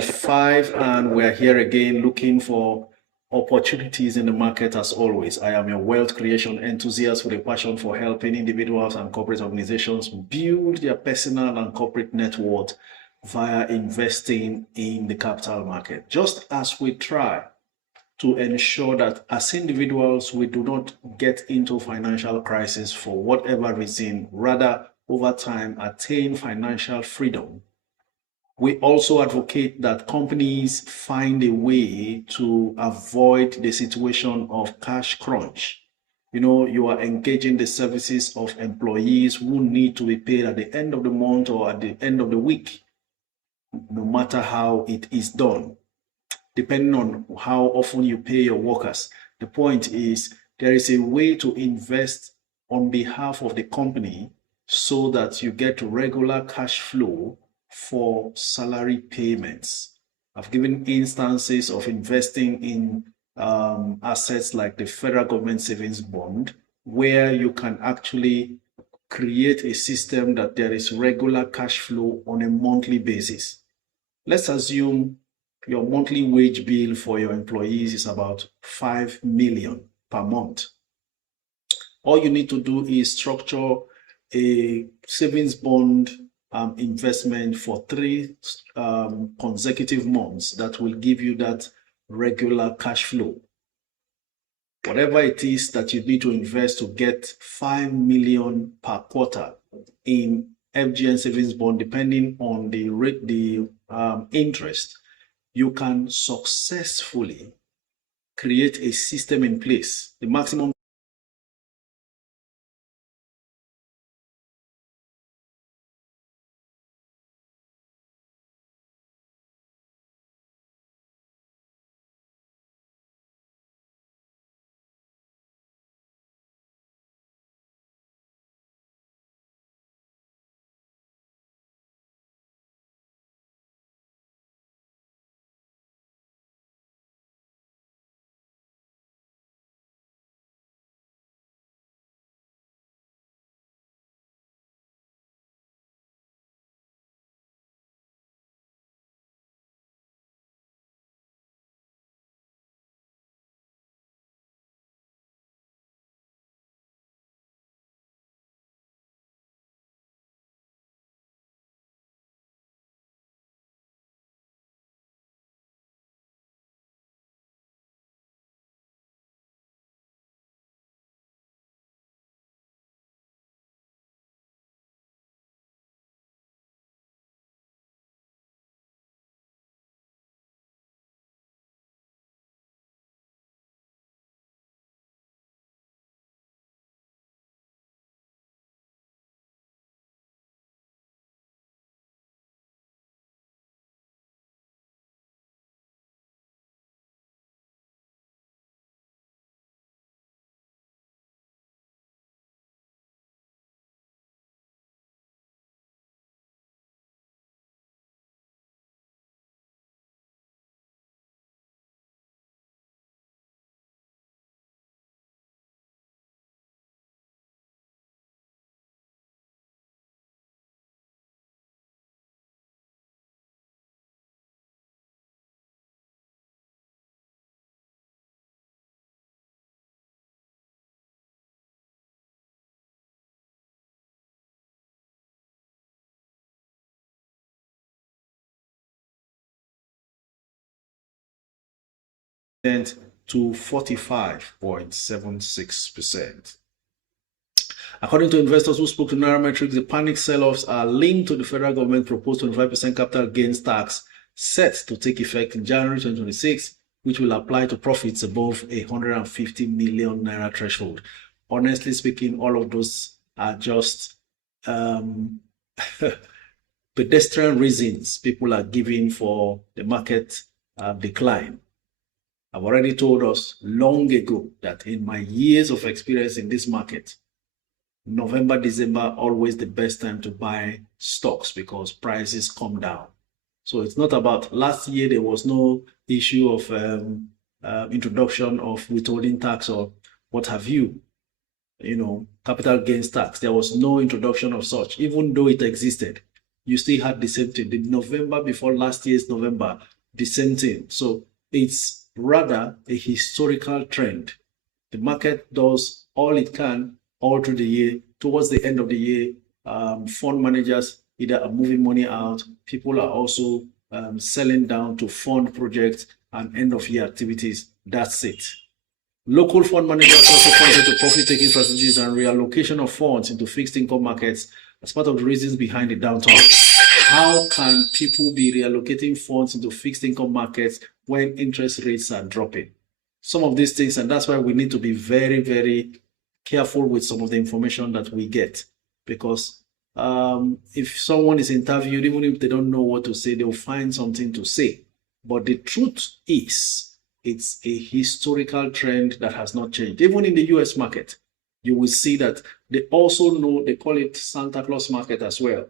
2025, and we're here again looking for opportunities in the market as always. I am your wealth creation enthusiast with a passion for helping individuals and corporate organizations build their personal and corporate net worth via investing in the capital market. Just as we try to ensure that as individuals, we do not get into financial crisis for whatever reason, rather over time attain financial freedom. We also advocate that companies find a way to avoid the situation of cash crunch. You are engaging the services of employees who need to be paid at the end of the month or at the end of the week, no matter how it is done, depending on how often you pay your workers. The point is, there is a way to invest on behalf of the company so that you get regular cash flow for salary payments. I've given instances of investing in assets like the federal government savings bond, where you can actually create a system that there is regular cash flow on a monthly basis. Let's assume your monthly wage bill for your employees is about 5 million per month. All you need to do is structure a savings bond investment for 3 consecutive months that will give you that regular cash flow. Whatever it is that you need to invest to get 5 million per quarter in FGN savings bond, depending on the rate, the interest, you can successfully create a system in place. The maximum to 45.76%. According to investors who spoke to Nairametrics, the panic sell-offs are linked to the federal government proposed 25% capital gains tax set to take effect in January 2026, which will apply to profits above 150 million naira threshold. Honestly speaking, all of those are just pedestrian reasons people are giving for the market decline. I've already told us long ago that in my years of experience in this market, November, December, always the best time to buy stocks because prices come down. So it's not about last year, there was no issue of introduction of withholding tax or what have you, capital gains tax. There was no introduction of such, even though it existed. you still had the same thing. The November before last year's November, the same thing. So it's rather a historical trend. The market does all it can all through the year. Towards the end of the year, fund managers either are moving money out, people are also selling down to fund projects and end of year activities. That's it. Local fund managers also pointed to profit-taking strategies and reallocation of funds into fixed income markets as part of the reasons behind the downturn. How can people be reallocating funds into fixed income markets when interest rates are dropping? Some of these things, and that's why we need to be very, very careful with some of the information that we get. Because if someone is interviewed, even if they don't know what to say, they'll find something to say. But the truth is, it's a historical trend that has not changed. Even in the US market, you will see that they also know, they call it Santa Claus market as well.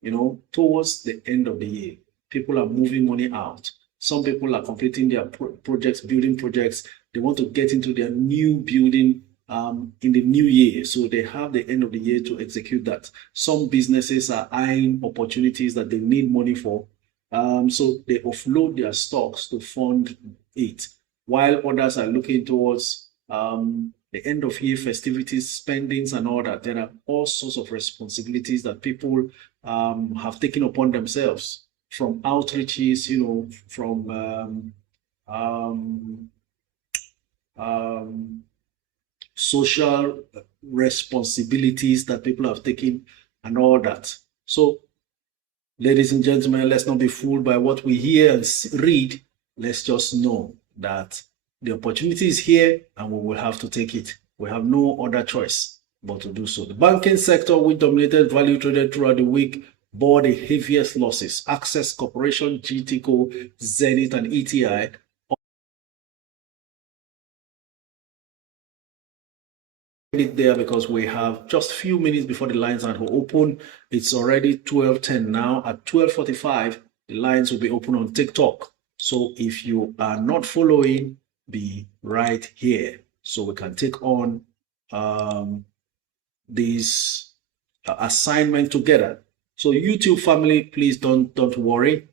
You know, towards the end of the year, people are moving money out. Some people are completing their projects, building projects. They want to get into their new building in the new year. So they have the end of the year to execute that. Some businesses are eyeing opportunities that they need money for. So they offload their stocks to fund it, while others are looking towards the end of year festivities, spendings, and all that. There are all sorts of responsibilities that people have taken upon themselves, from outreaches, you know, from social responsibilities that people have taken, and all that. So, ladies and gentlemen, let's not be fooled by what we hear and read. Let's just know that the opportunity is here and we will have to take it. We have no other choice but to do so. The banking sector, which dominated value traded throughout the week, bore the heaviest losses. Access Corporation, GTCO, Zenith, and ETI it there because we have just a few minutes before the lines are open. It's already 12:10 now. At 12:45, the lines will be open on TikTok. So if you are not following, be right here so we can take on this assignment together. So YouTube family, please don't worry.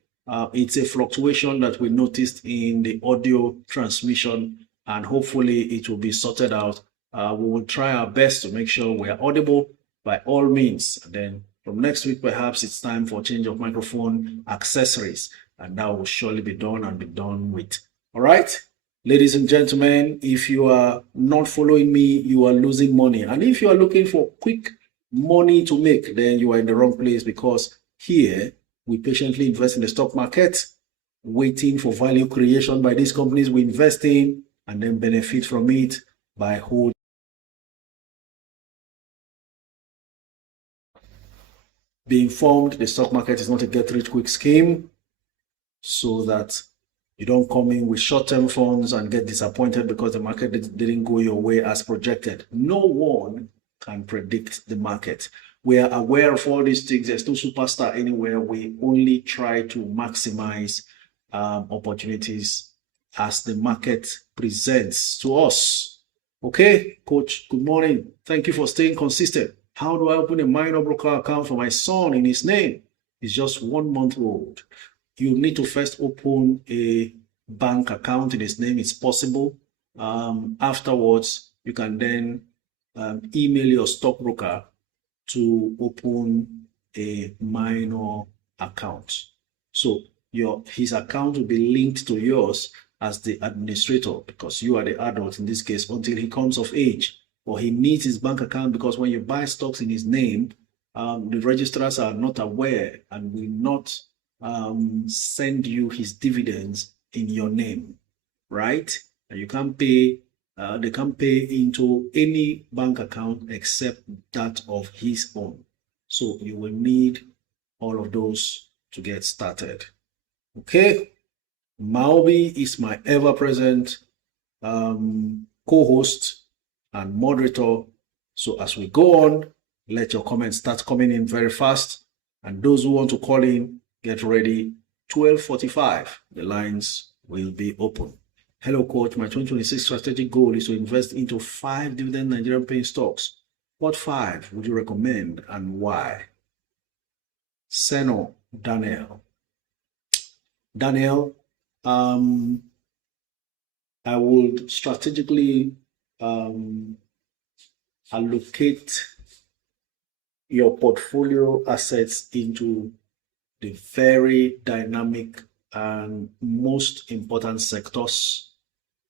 It's a fluctuation that we noticed in the audio transmission, and hopefully it will be sorted out. We will try our best to make sure we are audible by all means. And then from next week, perhaps it's time for change of microphone accessories, and that will surely be done and be done with. All right, ladies and gentlemen, if you are not following me, you are losing money. And if you are looking for quick money to make, then you are in the wrong place, because here we patiently invest in the stock market, waiting for value creation by these companies we invest in, and then benefit from it by holding. Be informed, the stock market is not a get-rich-quick scheme, so that you don't come in with short-term funds and get disappointed because the market didn't go your way as projected. No one can predict the market. We are aware of all these things. There's no superstar anywhere. We only try to maximize opportunities as the market presents to us. Okay, Coach, good morning. Thank you for staying consistent. How do I open a minor broker account for my son in his name? He's just 1 month old. You need to first open a bank account in his name. It's possible. Afterwards, you can then email your stockbroker to open a minor account. So his account will be linked to yours as the administrator, because you are the adult in this case, until he comes of age. Or he needs his bank account, because when you buy stocks in his name, the registrars are not aware and will not send you his dividends in your name, right? And you can't pay, they can't pay into any bank account except that of his own. So you will need all of those to get started. Okay, Maobi is my ever-present co-host and moderator. So as we go on, let your comments start coming in very fast. And those who want to call in, get ready. 12:45, the lines will be open. Hello, Coach. My 2026 strategic goal is to invest into 5 dividend Nigerian paying stocks. What 5 would you recommend and why? Seno Daniel. Daniel, I would strategically allocate your portfolio assets into the very dynamic and most important sectors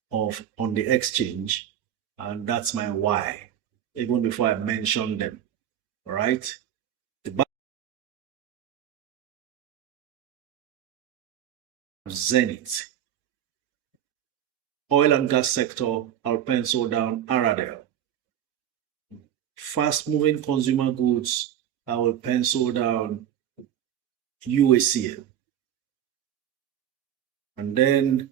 on the exchange, and that's my why, even before I mention them. All right. The Zenith, oil and gas sector, I'll pencil down Aradel. Fast moving consumer goods, I will pencil down UACL. And then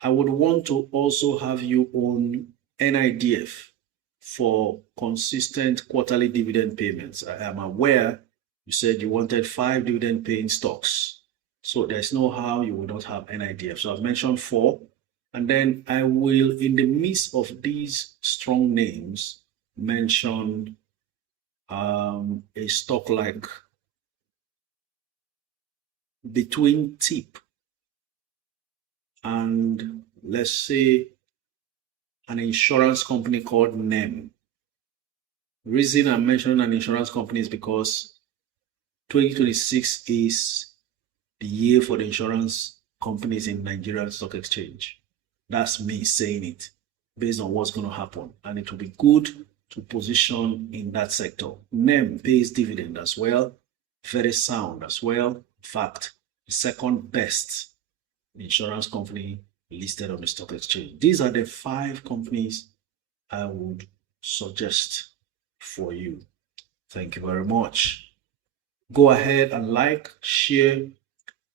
I would want to also have you own NIDF for consistent quarterly dividend payments. I am aware you said you wanted 5 dividend paying stocks. So there's no how you will not have NIDF. So I've mentioned 4. And then I will, in the midst of these strong names, mention a stock like between TIP and, let's say, an insurance company called NEM. The reason I'm mentioning an insurance company is because 2026 is the year for the insurance companies in Nigerian stock exchange. That's me saying it based on what's going to happen. And it will be good to position in that sector. NEM pays dividend as well, very sound as well. In fact, the second best insurance company listed on the stock exchange. These are the 5 companies I would suggest for you. Thank you very much. Go ahead and like, share,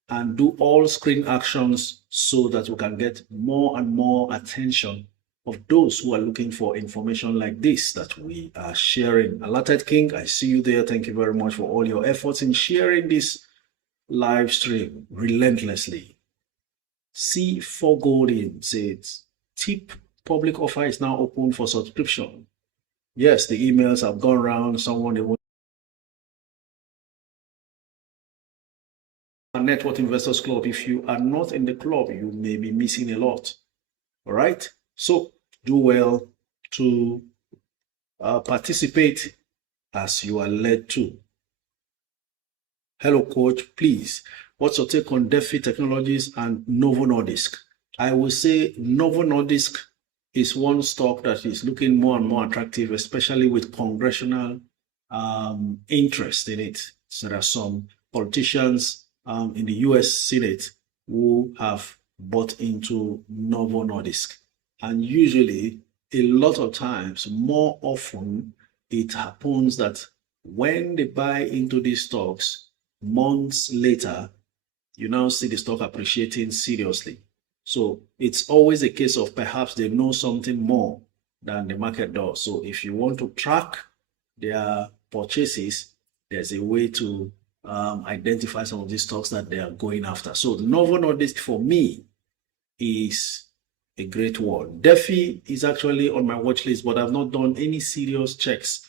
and do all screen actions so that we can get more and more attention of those who are looking for information like this that we are sharing. Alerted King, I see you there. Thank you very much for all your efforts in sharing this live stream relentlessly. C4 Golden says, TIP public offer is now open for subscription. Yes, the emails have gone around. Someone even Net Worth Investors Club. If you are not in the club, you may be missing a lot. All right. So do well to participate as you are led to. Hello, coach. Please, what's your take on DeFi Technologies and Novo Nordisk? I will say Novo Nordisk is one stock that is looking more and more attractive, especially with congressional interest in it. So there are some politicians in the US Senate who have bought into Novo Nordisk. And usually, a lot of times, more often, it happens that when they buy into these stocks, months later, you now see the stock appreciating seriously. So it's always a case of perhaps they know something more than the market does. So if you want to track their purchases, there's a way to identify some of these stocks that they are going after. So Novo Nordisk for me is a great one. DeFi is actually on my watch list, but I've not done any serious checks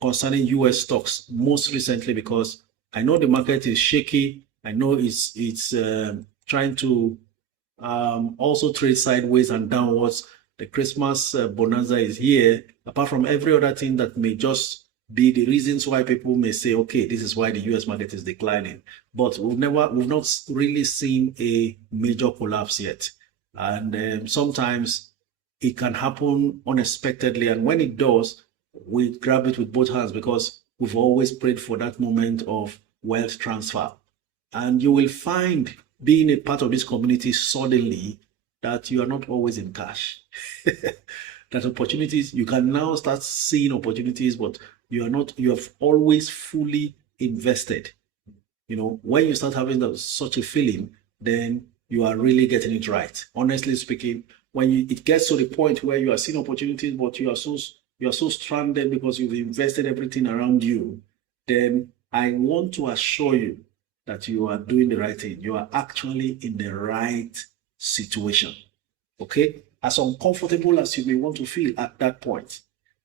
concerning US stocks most recently because I know the market is shaky. I know it's trying to also trade sideways and downwards. The Christmas bonanza is here. Apart from every other thing that may just be the reasons why people may say, okay, this is why the US market is declining. But we've not really seen a major collapse yet. And sometimes it can happen unexpectedly. And when it does, we grab it with both hands because we've always prayed for that moment of wealth transfer. And you will find, being a part of this community suddenly, that you are not always in cash. That opportunities, you can now start seeing opportunities, but you have always fully invested. You know, when you start having such a feeling, then you are really getting it right. Honestly speaking, when it gets to the point where you are seeing opportunities, but you are so stranded because you've invested everything around you, then I want to assure you that you are doing the right thing. You are actually in the right situation. Okay? As uncomfortable as you may want to feel at that point,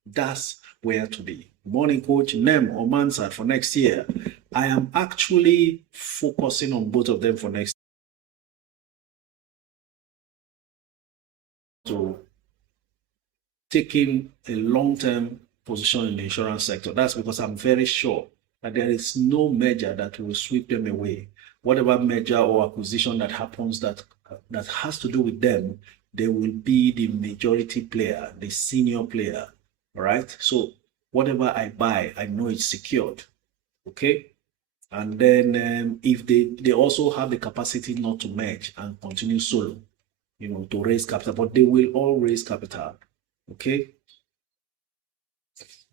that's where to be. Morning, coach. NEM or Mansard for next year. I am actually focusing on both of them for next to taking a long-term position in the insurance sector. That's because I'm very sure that there is no merger that will sweep them away. Whatever merger or acquisition that happens that has to do with them, they will be the majority player, the senior player. All right. So whatever I buy, I know it's secured. Okay. And then if they also have the capacity not to merge and continue solo, to raise capital, but they will all raise capital. Okay.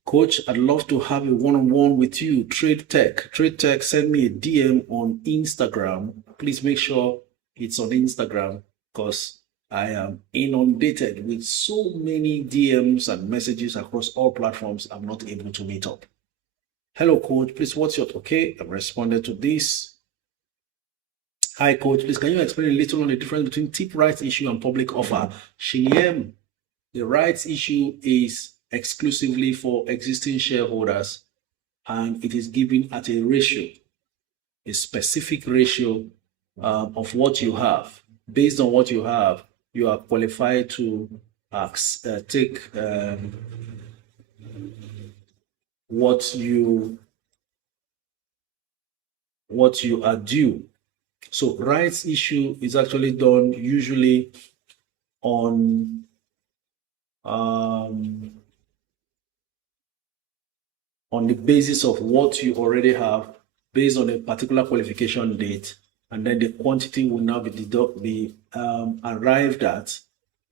Coach, I'd love to have a one-on-one with you. Trade Tech, send me a DM on Instagram. Please make sure it's on Instagram because I am inundated with so many DMs and messages across all platforms. I'm not able to meet up. Hello, Coach. Please, what's your... Okay, I've responded to this. Hi, Coach. Please, can you explain a little on the difference between tip rights issue and public offer? Shiniem, the rights issue is exclusively for existing shareholders, and it is given at a ratio, a specific ratio of what you have. Based on what you have, you are qualified to take what you are due. So rights issue is actually done usually on the basis of what you already have, based on a particular qualification date, and then the quantity will now be arrived at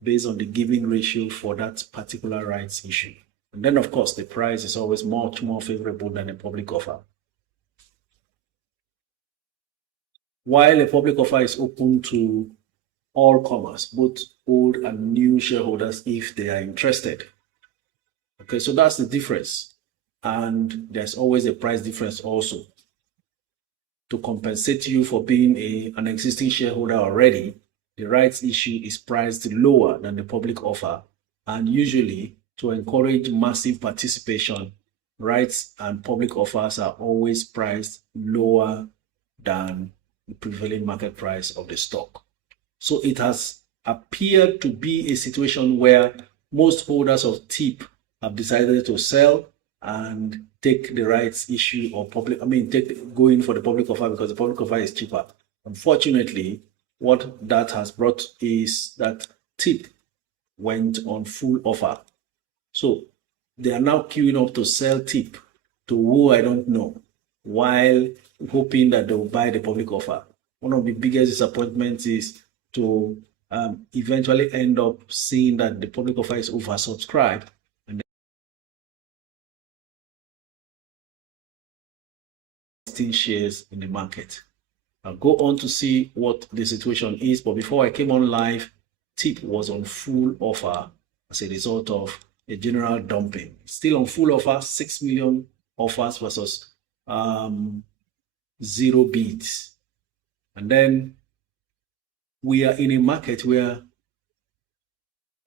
based on the given ratio for that particular rights issue. And then, of course, the price is always much more favorable than a public offer. While a public offer is open to all comers, both old and new shareholders, if they are interested. Okay, so that's the difference. And there's always a price difference also. To compensate you for being an existing shareholder already, the rights issue is priced lower than the public offer. And usually, to encourage massive participation, rights and public offers are always priced lower than the prevailing market price of the stock. So it has appeared to be a situation where most holders of TIP have decided to sell and take the rights issue or go in for the public offer because the public offer is cheaper. Unfortunately, what that has brought is that TIP went on full offer. So they are now queuing up to sell TIP to who I don't know, while hoping that they'll buy the public offer. One of the biggest disappointments is to eventually end up seeing that the public offer is oversubscribed and then shares in the market. I'll go on to see what the situation is, but before I came on live, TIP was on full offer as a result of a general dumping. Still on full offer, 6 million offers versus 0 bids. And then we are in a market where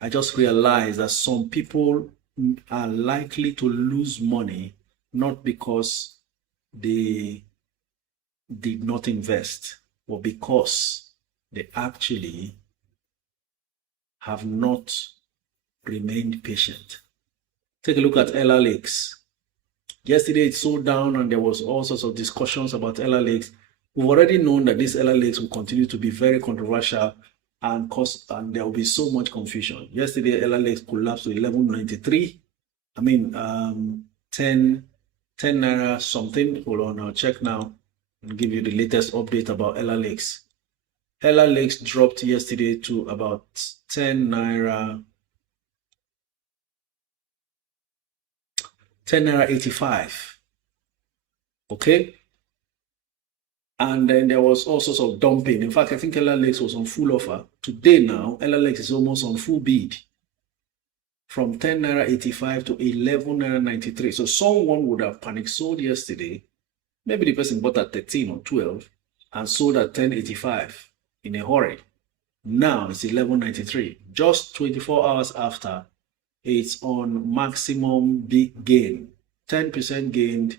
I just realized that some people are likely to lose money, not because they did not invest, but because they actually have not remained patient. Take a look at Ella Lakes. Yesterday it sold down and there was all sorts of discussions about Ella Lakes. We've already known that this Ella Lakes will continue to be very controversial and there will be so much confusion. Yesterday, Ella Lakes collapsed to 11.93. 10 naira something. Hold on, I'll check now and give you the latest update about Ella Lakes. Ella Lakes dropped yesterday to about 10 naira 85. Okay. And then there was all sorts of dumping. In fact, I think Ella Lakes was on full offer. Today now, Ella Lakes is almost on full bid. From 10 naira 85 to 11 naira 93. So someone would have panic sold yesterday. Maybe the person bought at 13 or 12 and sold at 10.85 in a hurry. Now it's 11.93. Just 24 hours after, it's on maximum big gain. 10% gained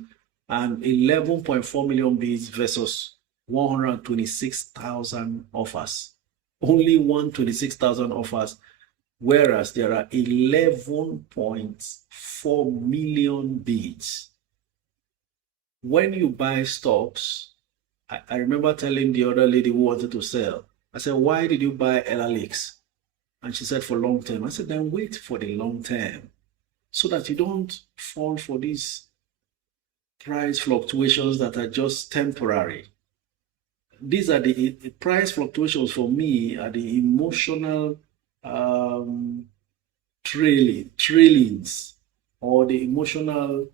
and 11.4 million bids versus 126,000 offers. Only 126,000 offers, whereas there are 11.4 million bids. When you buy stocks, I remember telling the other lady who wanted to sell, I said, why did you buy Lalix? And she said, for long term. I said, then wait for the long term so that you don't fall for these price fluctuations that are just temporary. These are the price fluctuations for me are the emotional trailings or the emotional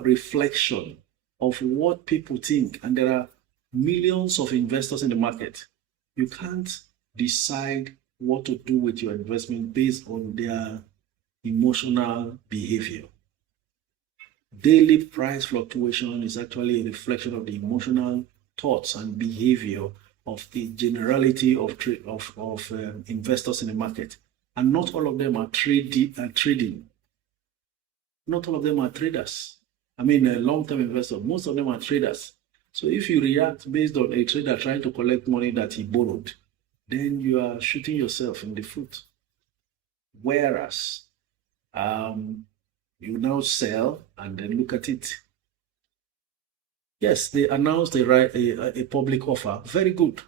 reflection of what people think. And there are millions of investors in the market. You can't decide what to do with your investment based on their emotional behavior. Daily price fluctuation is actually a reflection of the emotional thoughts and behavior of the generality of investors in the market. And not all of them are trading. Not all of them are traders. I mean, long-term investors, most of them are traders. So if you react based on a trader trying to collect money that he borrowed, then you are shooting yourself in the foot. Whereas you now sell and then look at it. Yes, they announced a public offer. Very good.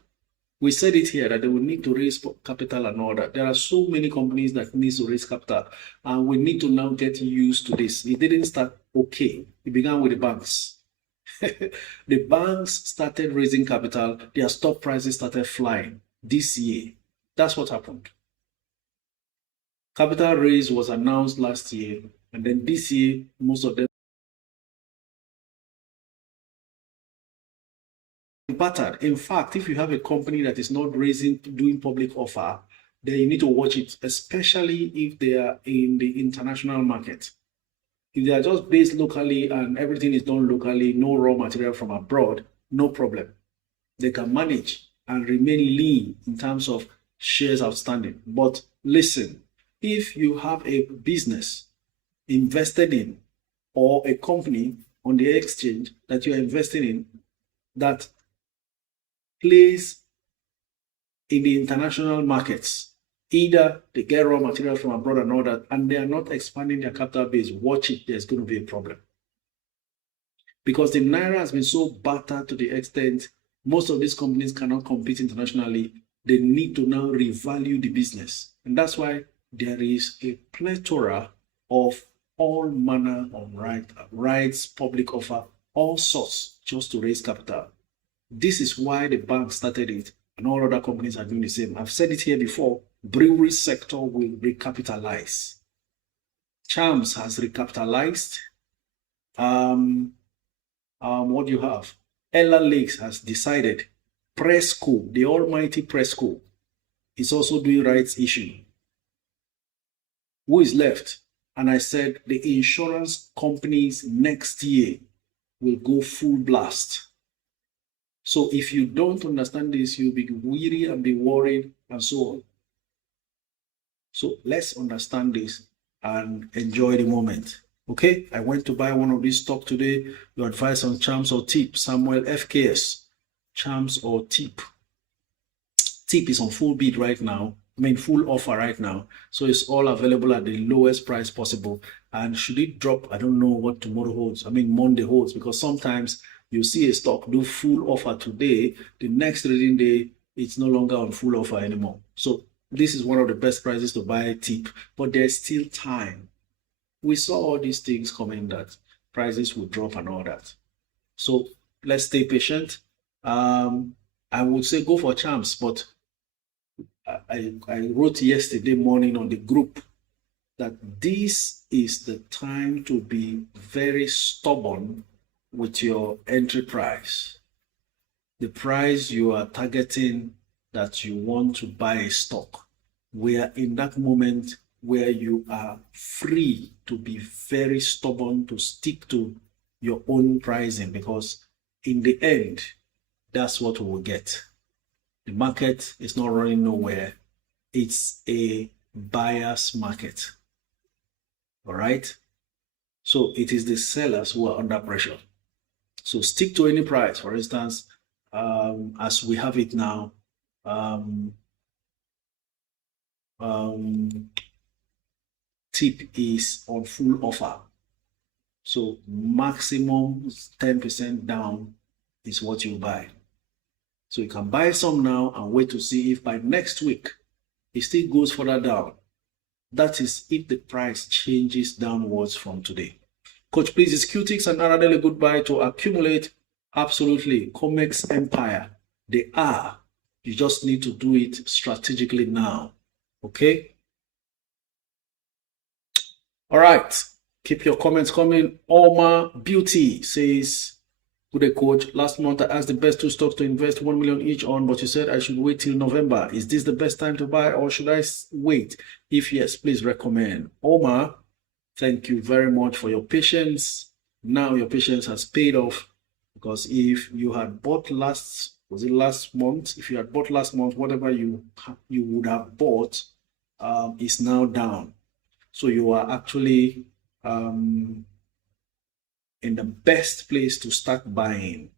We said it here that they will need to raise capital and all that. There are so many companies that need to raise capital, and we need to now get used to this. It didn't start okay. It began with the banks. The banks started raising capital. Their stock prices started flying this year. That's what happened. Capital raise was announced last year, and then this year, most of them battered. In fact, if you have a company that is not doing public offer, then you need to watch it, especially if they are in the international market. If they are just based locally and everything is done locally, no raw material from abroad, no problem. They can manage and remain lean in terms of shares outstanding. But listen, if you have a business invested in or a company on the exchange that you're investing in that plays in the international markets, either they get raw material from abroad and all that, and they are not expanding their capital base, watch it, there's going to be a problem. Because the Naira has been so battered to the extent most of these companies cannot compete internationally, they need to now revalue the business. And that's why there is a plethora of all manner of rights, public offer, all sorts, just to raise capital. This is why the bank started it, and all other companies are doing the same. I've said it here before, brewery sector will recapitalize. Charms has recapitalized. What do you have? Ella Lakes has decided. Presco, the almighty Presco, is also doing rights issue. Who is left? And I said the insurance companies next year will go full blast. So if you don't understand this, you'll be weary and be worried and so on. So let's understand this and enjoy the moment. Okay, I went to buy one of these stock today. Your advice on Charms or Tip? Samuel FKS. Charms or Tip? Tip is on full bid right now. I mean, full offer right now. So it's all available at the lowest price possible. And should it drop, I don't know what tomorrow holds. I mean, Monday holds, because sometimes you see a stock do full offer today, the next trading day, it's no longer on full offer anymore. So this is one of the best prices to buy Tip, but there's still time. We saw all these things coming that prices will drop and all that. So let's stay patient. I would say go for Charms, but I wrote yesterday morning on the group that this is the time to be very stubborn with your entry price. The price you are targeting that you want to buy a stock. We are in that moment where you are free to be very stubborn, to stick to your own pricing, because in the end, that's what we will get. The market is not running nowhere. It's a buyer's market. All right? So it is the sellers who are under pressure. So stick to any price. For instance, as we have it now, tip is on full offer. So maximum 10% down is what you buy. So you can buy some now and wait to see if by next week it still goes further down. That is if the price changes downwards from today. Coach, please, is QTix and Aradel a good buy to accumulate? Absolutely. Comex Empire, they are. You just need to do it strategically now. Okay? All right. Keep your comments coming. Oma Beauty says, good day, coach. Last month I asked the best two stocks to invest 1 million each on, but you said I should wait till November. Is this the best time to buy or should I wait? If yes, please recommend. Oma, thank you very much for your patience. Now your patience has paid off, because if you had bought last month? If you had bought last month, whatever you would have bought is now down. So you are actually in the best place to start buying.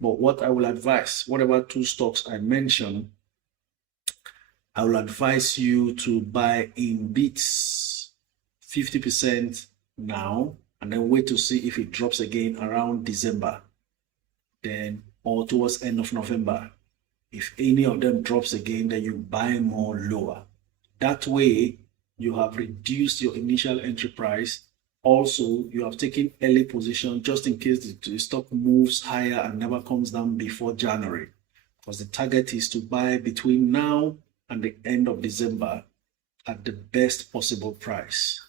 But what I will advise, whatever two stocks I mentioned, I will advise you to buy in bits, 50% now, and then wait to see if it drops again around December, then or towards end of November. If any of them drops again, then you buy more lower. That way, you have reduced your initial entry price. Also, you have taken early position just in case the stock moves higher and never comes down before January. Because the target is to buy between now and the end of December at the best possible price.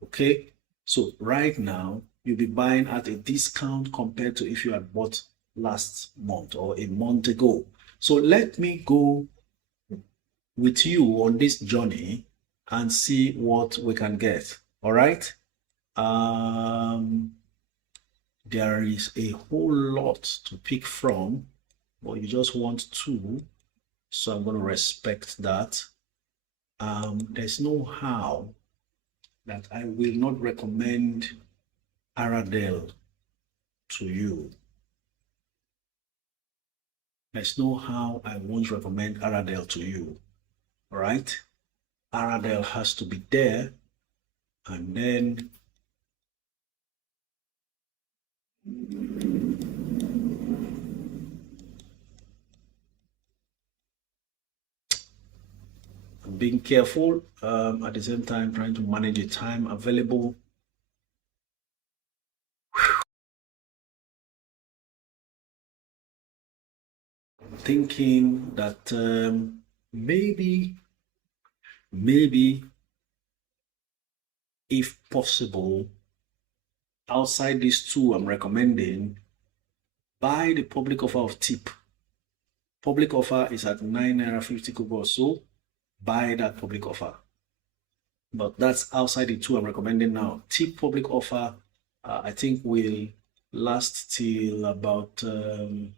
Okay? So right now, you'll be buying at a discount compared to if you had bought last month or a month ago. So let me go with you on this journey and see what we can get. All right? There is a whole lot to pick from, but you just want two, so I'm going to respect that. There's no how that I will not recommend Aradel to you. There's no how I won't recommend Aradel to you. All right? Aradel has to be there, and then being careful, at the same time trying to manage the time available. Thinking that maybe if possible, outside these two I'm recommending, buy the public offer of TIP. Public offer is at 9.50 Naira or so. Buy that public offer. But that's outside the two I'm recommending now. TIP public offer, I think will last till about the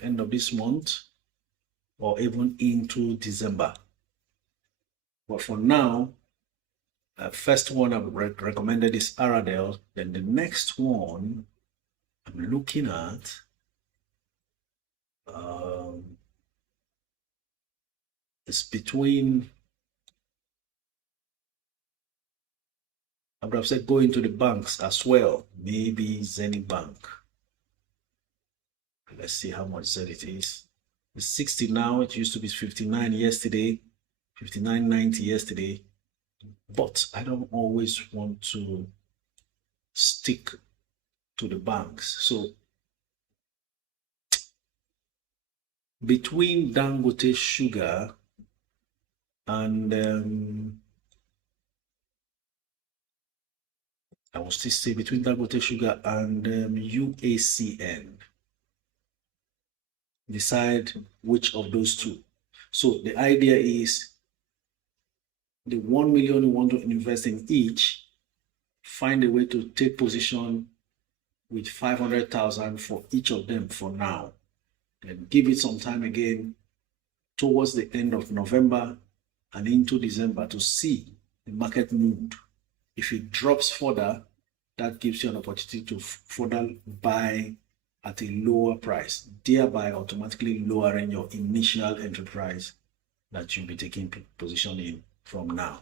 end of this month or even into December. But for now, first one I've recommended is Aradel. Then the next one I'm looking at is between, I would have said go into the banks as well. Maybe Zenith Bank. Let's see how much Zenith is. It's 60 now. It used to be 59 yesterday, 59.90 yesterday. But I don't always want to stick to the banks. So between Dangote Sugar and I will still say between Dangote Sugar and UACN. Decide which of those two. So the idea is the 1 million you want to invest in each, find a way to take position with 500,000 for each of them for now. Then give it some time again towards the end of November and into December to see the market mood. If it drops further, that gives you an opportunity to further buy at a lower price, thereby automatically lowering your initial entry price that you'll be taking position in from now.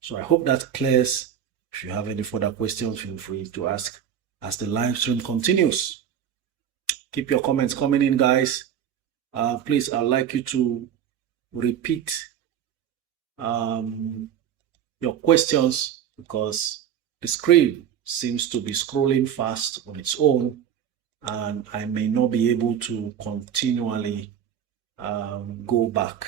So I hope that clears. If you have any further questions, feel free to ask as the live stream continues. Keep your comments coming in, guys. Please, I'd like you to repeat your questions because the screen seems to be scrolling fast on its own, and I may not be able to continually go back.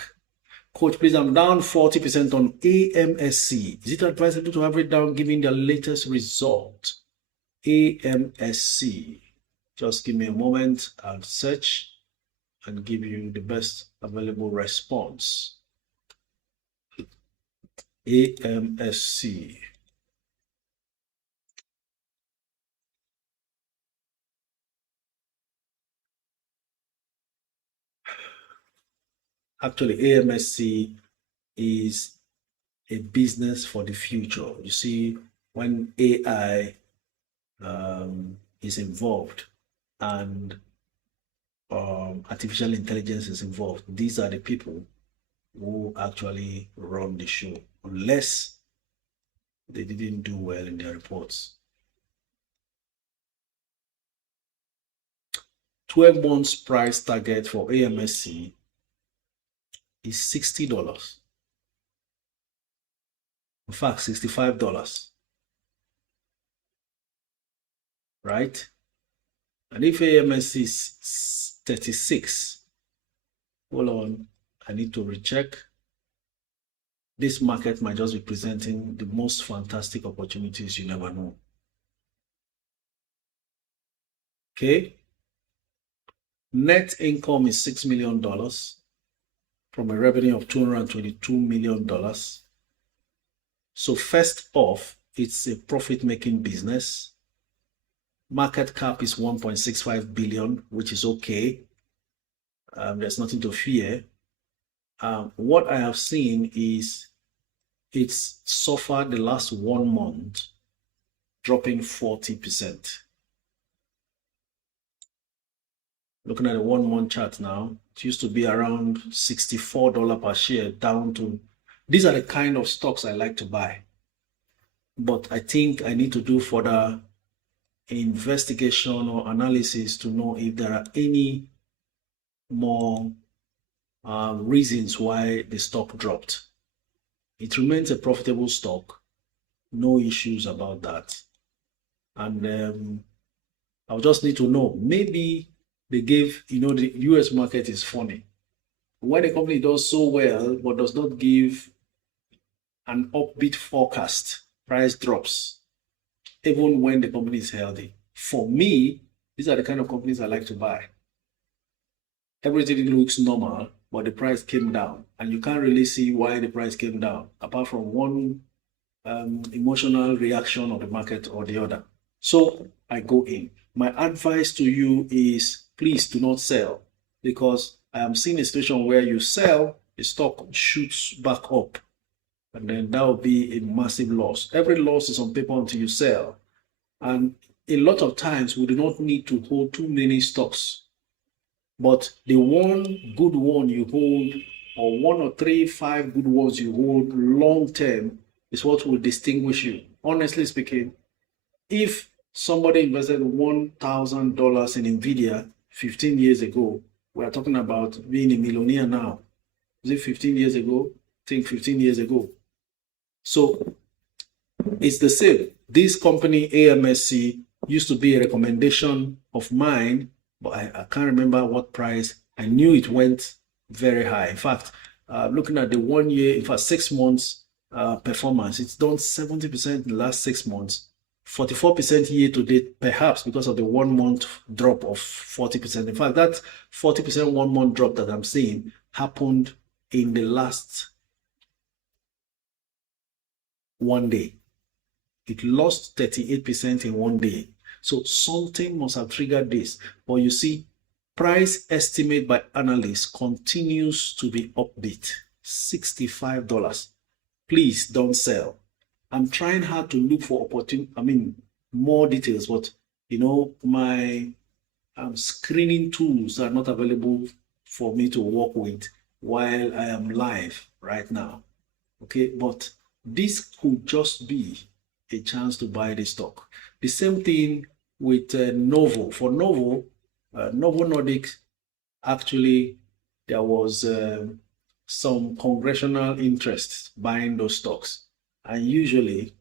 Coach, please, I'm down 40% on AMSC. Is it advisable to have it down given the latest result? AMSC. Just give me a moment. I'll search and give you the best available response. AMSC. Actually, AMSC is a business for the future. You see, when AI is involved and artificial intelligence is involved, these are the people who actually run the show, unless they didn't do well in their reports. 12 months price target for AMSC is $60. In fact, $65. Right? And if AMSC is 36, hold on, I need to recheck. This market might just be presenting the most fantastic opportunities you never know. Okay. Net income is $6 million from a revenue of $222 million. So first off, it's a profit-making business. Market cap is 1.65 billion, which is okay. There's nothing to fear. What I have seen is it's suffered the last 1 month, dropping 40%. Looking at the 1 month chart now, it used to be around $64 per share down to, these are the kind of stocks I like to buy. But I think I need to do further investigation or analysis to know if there are any more reasons why the stock dropped. It remains a profitable stock, no issues about that. And I'll just need to know, maybe they gave, you know, the US market is funny. When a company does so well but does not give an upbeat forecast, price drops, even when the company is healthy. For me, these are the kind of companies I like to buy. Everything looks normal, but the price came down, and you can't really see why the price came down, apart from one emotional reaction of the market or the other. So I go in. My advice to you is, please do not sell, because I am seeing a situation where you sell, the stock shoots back up, and then that will be a massive loss. Every loss is on paper until you sell. And a lot of times we do not need to hold too many stocks, but the one good one you hold, or 1 or 3, 5 good ones you hold long term, is what will distinguish you. Honestly speaking, if somebody invested $1,000 in Nvidia 15 years ago, we are talking about being a millionaire now. Is it 15 years ago? I think 15 years ago. So it's the same. This company, AMSC, used to be a recommendation of mine, but I can't remember what price. I knew it went very high. In fact, looking at the 1 year, in fact, 6 months performance, it's done 70% in the last 6 months, 44% year to date, perhaps because of the 1 month drop of 40%. In fact, that 40% 1 month drop that I'm seeing happened in the last 1 day. It lost 38% in 1 day. So something must have triggered this. But you see, price estimate by analysts continues to be upbeat. $65. Please don't sell. I'm trying hard to look for opportunity. more details, but you know, my screening tools are not available for me to work with while I am live right now. Okay, but this could just be a chance to buy the stock. The same thing with Novo. For Novo, Novo Nordic, actually, there was some congressional interest buying those stocks. And usually,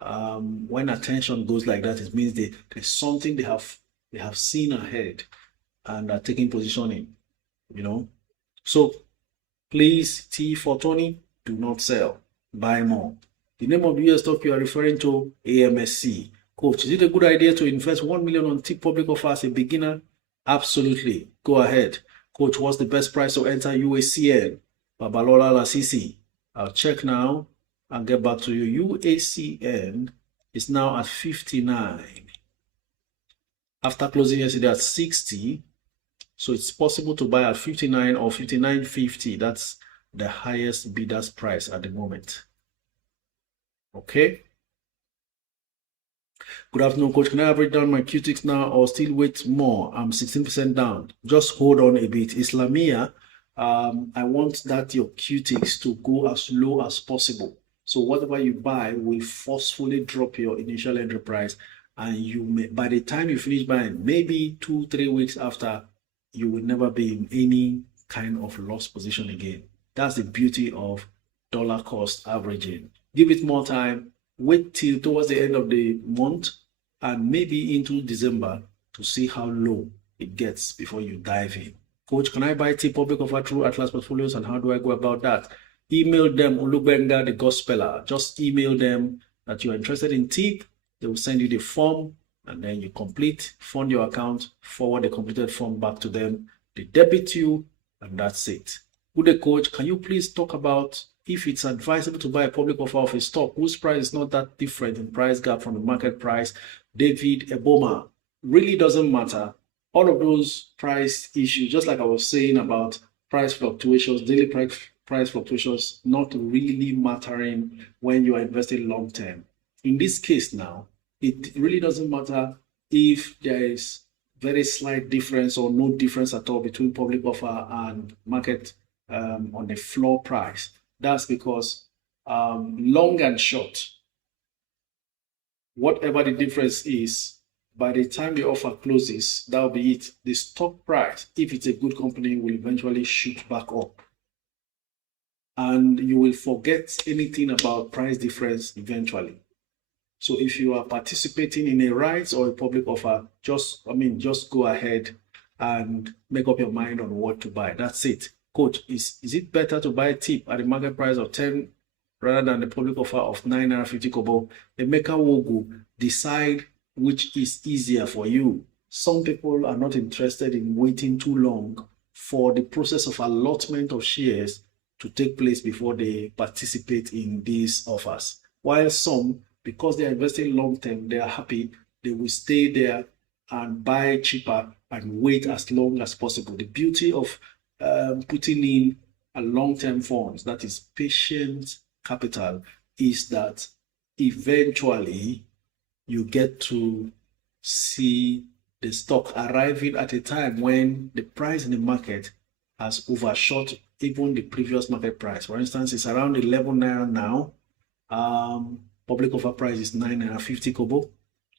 when attention goes like that, it means there's something they have seen ahead and are taking position in, you know. So please, T for Tony, do not sell, buy more. The name of the US stock you are referring to, AMSC. Coach, is it a good idea to invest 1 million on T public offer as a beginner? Absolutely. Go ahead. Coach, what's the best price to enter UACN? Babalola Lasisi. I'll check now and get back to you. UACN is now at 59. After closing yesterday at 60, so it's possible to buy at 59 or 59.50. That's the highest bidder's price at the moment. Okay. Good afternoon, Coach. Can I average down my QTIX now or still wait more? I'm 16% down. Just hold on a bit. Islamia, I want that your QTIX to go as low as possible. So whatever you buy will forcefully drop your initial entry price, and you may, by the time you finish buying, maybe 2-3 weeks after, you will never be in any kind of loss position again. That's the beauty of dollar cost averaging. Give it more time. Wait till towards the end of the month and maybe into December to see how low it gets before you dive in. Coach, can I buy T public offer through Atlas Portfolios, and how do I go about that? Email them, Olubenga the Gospeller. Just email them that you're interested in TIP. They will send you the form, and then you complete, fund your account, forward the completed form back to them. They debit you, and that's it. Good Coach, can you please talk about if it's advisable to buy a public offer of a stock whose price is not that different in price gap from the market price? David Eboma. Really doesn't matter. All of those price issues, just like I was saying about price fluctuations, daily price fluctuations, not really mattering when you are investing long term. In this case now, it really doesn't matter if there is very slight difference or no difference at all between public offer and market on the floor price. That's because long and short, whatever the difference is, by the time the offer closes, that'll be it. The stock price, if it's a good company, will eventually shoot back up. And you will forget anything about price difference eventually. So if you are participating in a rights or a public offer, just go ahead and make up your mind on what to buy. That's it. Coach, is it better to buy a tip at the market price of 10 rather than the public offer of 9.50 kobo? The maker will go decide which is easier for you. Some people are not interested in waiting too long for the process of allotment of shares to take place before they participate in these offers. While some, because they are investing long term, they are happy, they will stay there and buy cheaper and wait as long as possible. The beauty of putting in a long-term funds, that is patient capital, is that eventually you get to see the stock arriving at a time when the price in the market has overshot even the previous market price. For instance, it's around 11 naira now. Public offer price is 9.50 kobo.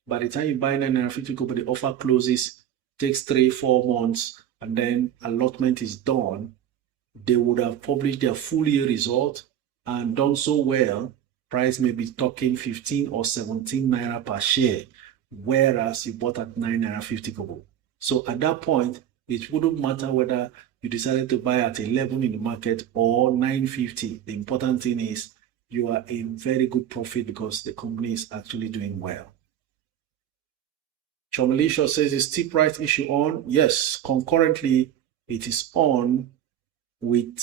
By the time you buy 9.50 kobo, the offer closes, takes 3-4 months, and then allotment is done. They would have published their full year result and done so well. Price may be talking 15 or 17 naira per share, whereas you bought at 9.50 kobo. So at that point, it wouldn't matter whether you decided to buy at 11 in the market or 9.50. The important thing is you are in very good profit because the company is actually doing well. Chomelisha says, is T price issue on? Yes, concurrently it is on with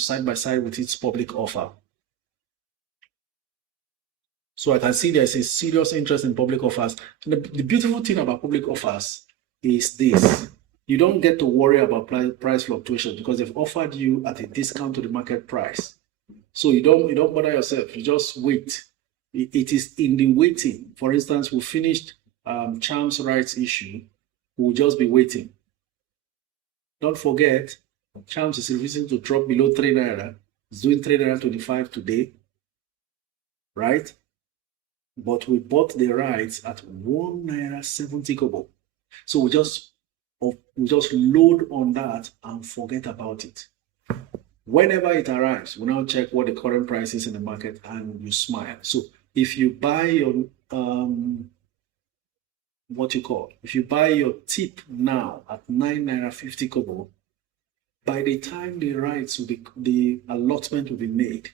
side by side with its public offer. So I can see there's a serious interest in public offers. And the beautiful thing about public offers is this. You don't get to worry about price fluctuations because they've offered you at a discount to the market price. So you don't bother yourself. You just wait It is in the waiting. For instance, we finished Charms rights issue. We'll just be waiting. Don't forget, Charms is refusing to drop below 3 naira. It's doing 3 naira 25 today, right? But we bought the rights at 1 naira 70 kobo. So we just load on that and forget about it. Whenever it arrives, we now check what the current price is in the market and you smile. So if you buy your if you buy your tip now at 9 naira 50 kobo, by the time the rights will be, the allotment will be made,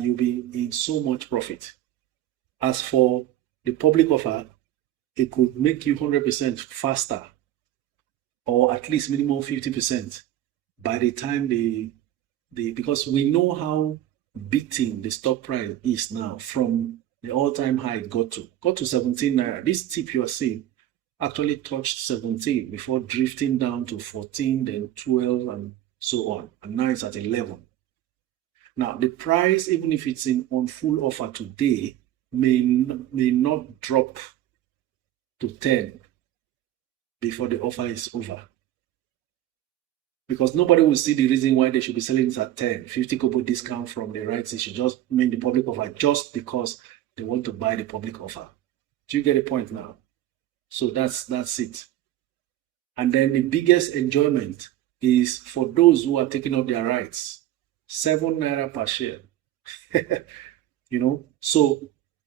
you'll be in so much profit. As for the public offer, it could make you 100% faster, or at least minimum 50% by the time because we know how beating the stock price is now from the all-time high it got to 17 naira. This tip you are seeing actually touched 17 before drifting down to 14, then 12, and so on. And now it's at 11. Now, the price, even if it's on full offer today, may not drop to 10 before the offer is over. Because nobody will see the reason why they should be selling this at 10, 50 kobo discount from the rights issue, just make the public offer just because they want to buy the public offer. Do you get the point now? So that's it. And then the biggest enjoyment is for those who are taking up their rights, 7 naira per share. You know, so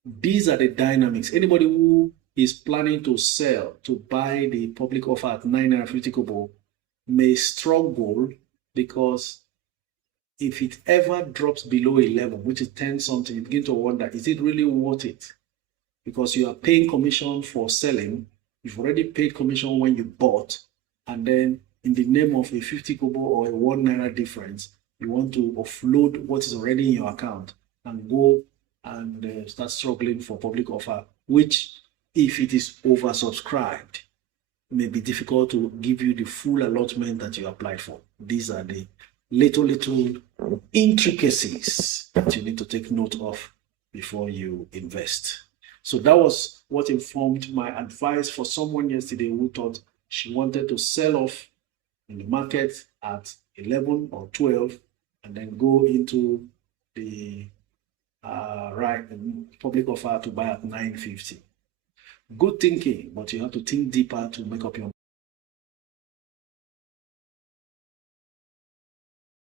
these are the dynamics. Anybody who is planning to sell, to buy the public offer at 9 naira 50 kobo may struggle, because if it ever drops below 11, which is 10 something, you begin to wonder, is it really worth it? Because you are paying commission for selling. You've already paid commission when you bought, and then in the name of a 50 kobo or a 1 naira difference, you want to offload what is already in your account and go and start struggling for public offer, which, if it is oversubscribed, may be difficult to give you the full allotment that you applied for. These are the little intricacies that you need to take note of before you invest. So that was what informed my advice for someone yesterday who thought she wanted to sell off in the market at 11 or 12 and then go into the public offer to buy at 9.50. Good thinking, but you have to think deeper to make up your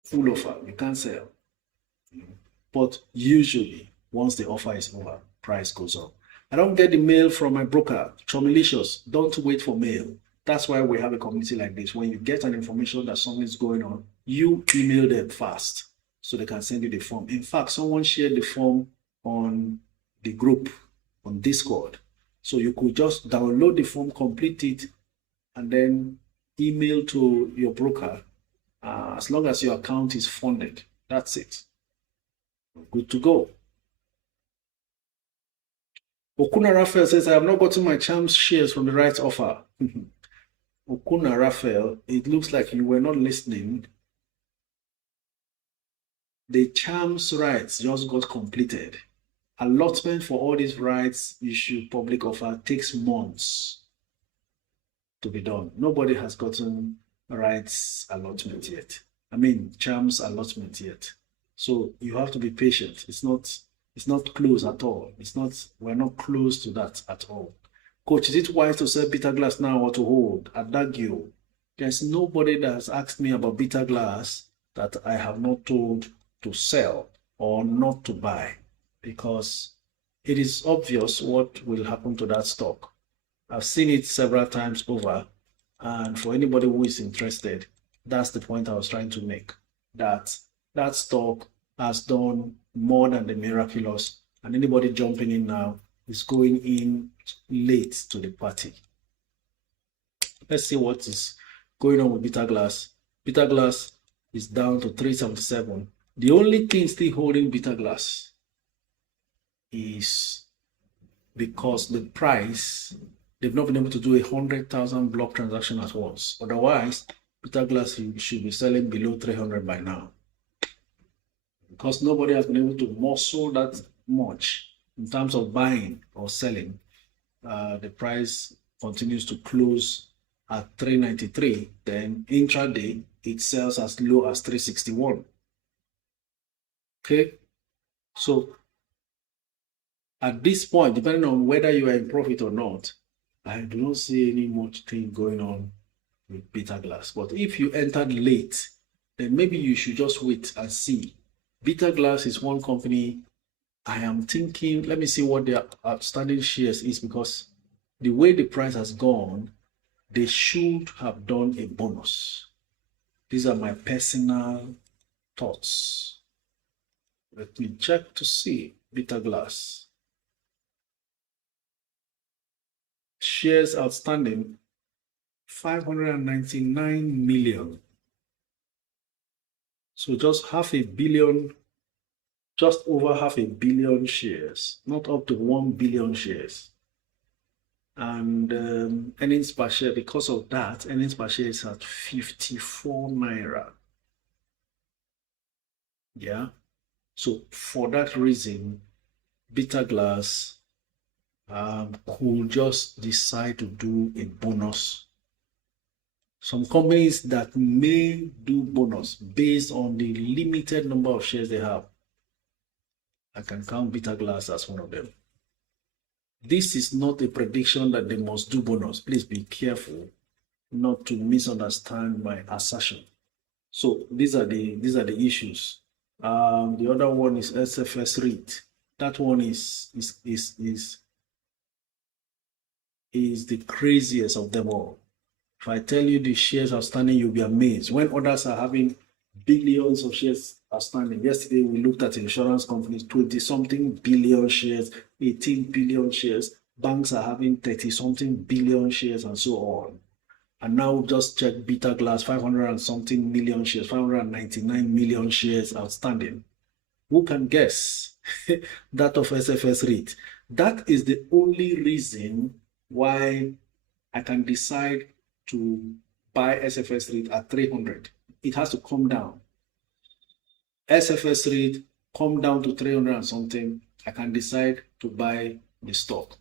full offer. You can't sell. But usually, once the offer is over, price goes up. I don't get the mail from my broker. Tromilicious, don't wait for mail. That's why we have a community like this. When you get an information that something is going on, you email them fast so they can send you the form. In fact, someone shared the form on the group on Discord. So you could just download the form, complete it, and then email to your broker as long as your account is funded. That's it. Good to go. Okuna Raphael says, I have not gotten my Charms shares from the rights offer. Okuna Raphael, it looks like you were not listening. The Charms rights just got completed. Allotment for all these rights issue public offer takes months to be done. Nobody has gotten rights allotment yet. I mean, Charms allotment yet. So you have to be patient. It's not close at all. We're not close to that at all. Coach, is it wise to sell bitter glass now or to hold? Adagio. There's nobody that has asked me about bitter glass that I have not told to sell or not to buy, because it is obvious what will happen to that stock. I've seen it several times over, and for anybody who is interested, that's the point I was trying to make, that stock has done more than the miraculous, and anybody jumping in now is going in late to the party. Let's see what is going on with bitter glass. Bitter glass is down to 377. The only thing still holding bitter glass is because the price, they've not been able to do 100,000 block transaction at once. Otherwise, bitter glass should be selling below 300 by now. Because nobody has been able to muscle that much in terms of buying or selling. The price continues to close at 393, then intraday it sells as low as 361. Okay, so at this point, depending on whether you are in profit or not, I do not see any much thing going on with Beta Glass. But if you entered late, then maybe you should just wait and see. Beta Glass is one company I am thinking, let me see what their outstanding shares is, because the way the price has gone, they should have done a bonus. These are my personal thoughts. Let me check to see Beta Glass. Shares outstanding, 599 million. So just half a billion, just over half a billion shares, not up to 1 billion shares. And earnings per share, because of that, earnings per share is at 54 naira. Yeah. So for that reason, Beta Glass could just decide to do a bonus. Some companies that may do bonus based on the limited number of shares they have, I can count Beta Glass as one of them. This is not a prediction that they must do bonus. Please be careful not to misunderstand my assertion. So these are the issues. The other one is SFS REIT. That one is the craziest of them all. If I tell you the shares outstanding, you'll be amazed. When others are having billions of shares outstanding. Yesterday, we looked at insurance companies, 20-something billion shares, 18 billion shares. Banks are having 30-something billion shares and so on. And now just check Beta Glass, 500 and something million shares, 599 million shares outstanding. Who can guess that of SFS REIT? That is the only reason why I can decide to buy SFS REIT at 300. It has to come down. SFS REIT come down to 300 and something, I can decide to buy the stock.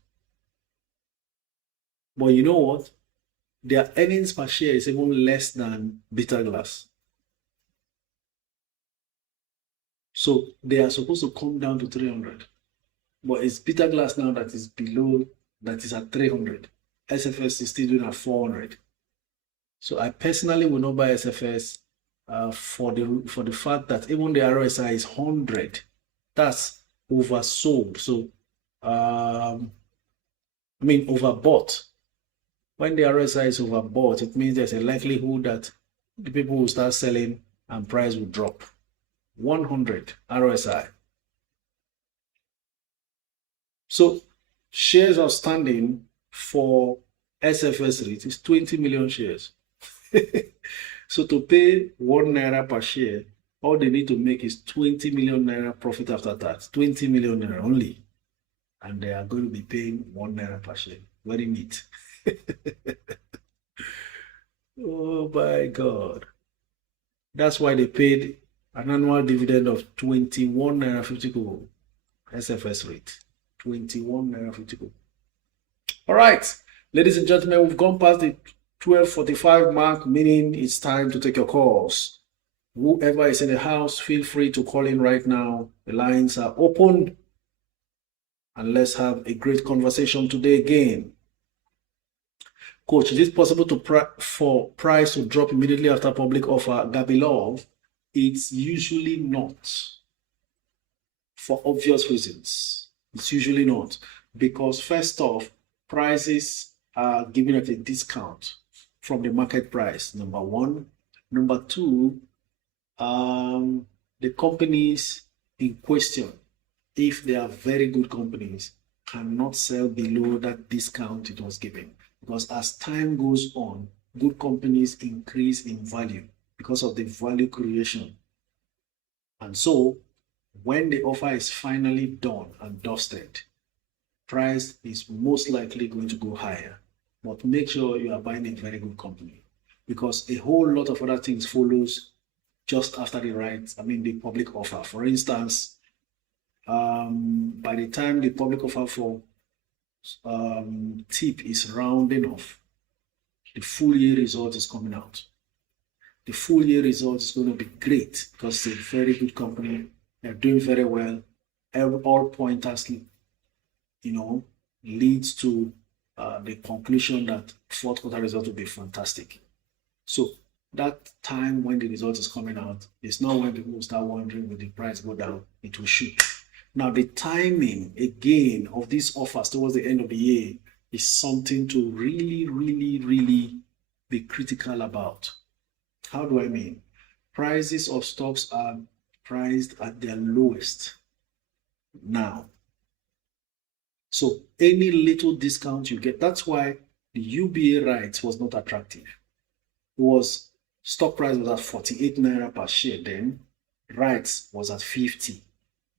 But you know what? Their earnings per share is even less than Beta Glass. So they are supposed to come down to 300. But it's Beta Glass now that is below, that is at 300. SFS is still doing at 400. So I personally will not buy SFS for the fact that even the RSI is 100. That's oversold. So overbought. When the RSI is overbought, it means there's a likelihood that the people will start selling and price will drop. 100 RSI. So shares outstanding for SFS REIT is 20 million shares. So to pay 1 naira per share, all they need to make is 20 million naira profit after tax. 20 million naira only. And they are going to be paying 1 naira per share. Very neat. Oh my God. That's why they paid an annual dividend of 21 naira 50 kobo. SFS REIT. 21 naira 50 kobo. All right, ladies and gentlemen, we've gone past the 12:45 mark, meaning it's time to take your calls. Whoever is in the house, feel free to call in right now. The lines are open. And let's have a great conversation today again. Coach, is it possible for price to drop immediately after public offer? Gabilov, it's usually not. For obvious reasons. It's usually not. Because first off, prices are given at a discount from the market price, number one. Number two, the companies in question, if they are very good companies, cannot sell below that discount it was given. Because as time goes on, good companies increase in value because of the value creation. And so, when the offer is finally done and dusted, price is most likely going to go higher. But make sure you are buying a very good company, because a whole lot of other things follows just after the public offer. For instance, by the time the public offer for TIP is rounding off, the full year result is coming out. The full year result is going to be great because it's a very good company. They're doing very well. All pointers, leads to the conclusion that fourth quarter result will be fantastic. So that time when the result is coming out is not when people start wondering, will the price go down? It will shoot. Now, the timing, again, of these offers towards the end of the year is something to really, really, really be critical about. How do I mean? Prices of stocks are priced at their lowest now. So any little discount you get, that's why the UBA rights was not attractive. Stock price was at 48 naira per share then, rights was at 50.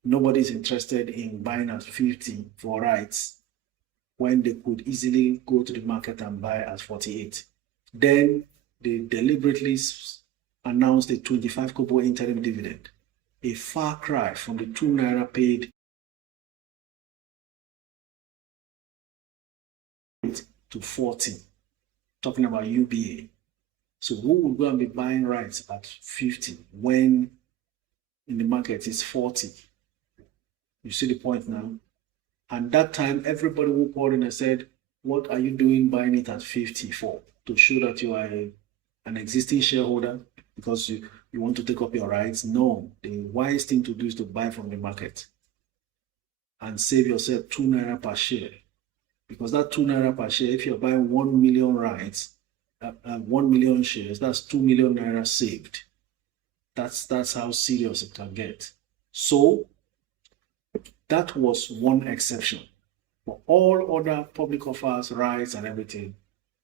Nobody's interested in buying at 50 for rights when they could easily go to the market and buy at 48. Then they deliberately announced a 25 kobo interim dividend, a far cry from the 2 naira paid to 40, talking about UBA. So who would go and be buying rights at 50 when in the market it's 40? You see the point now? And that time, everybody who called in and said, what are you doing buying it at 50 for? To show that you are an existing shareholder because you want to take up your rights? No, the wise thing to do is to buy from the market and save yourself 2 naira per share. Because that 2 naira per share, if you're buying 1 million rights, 1 million shares, that's 2 million naira saved. That's how serious it can get. So that was one exception. For all other public offers, rights, and everything,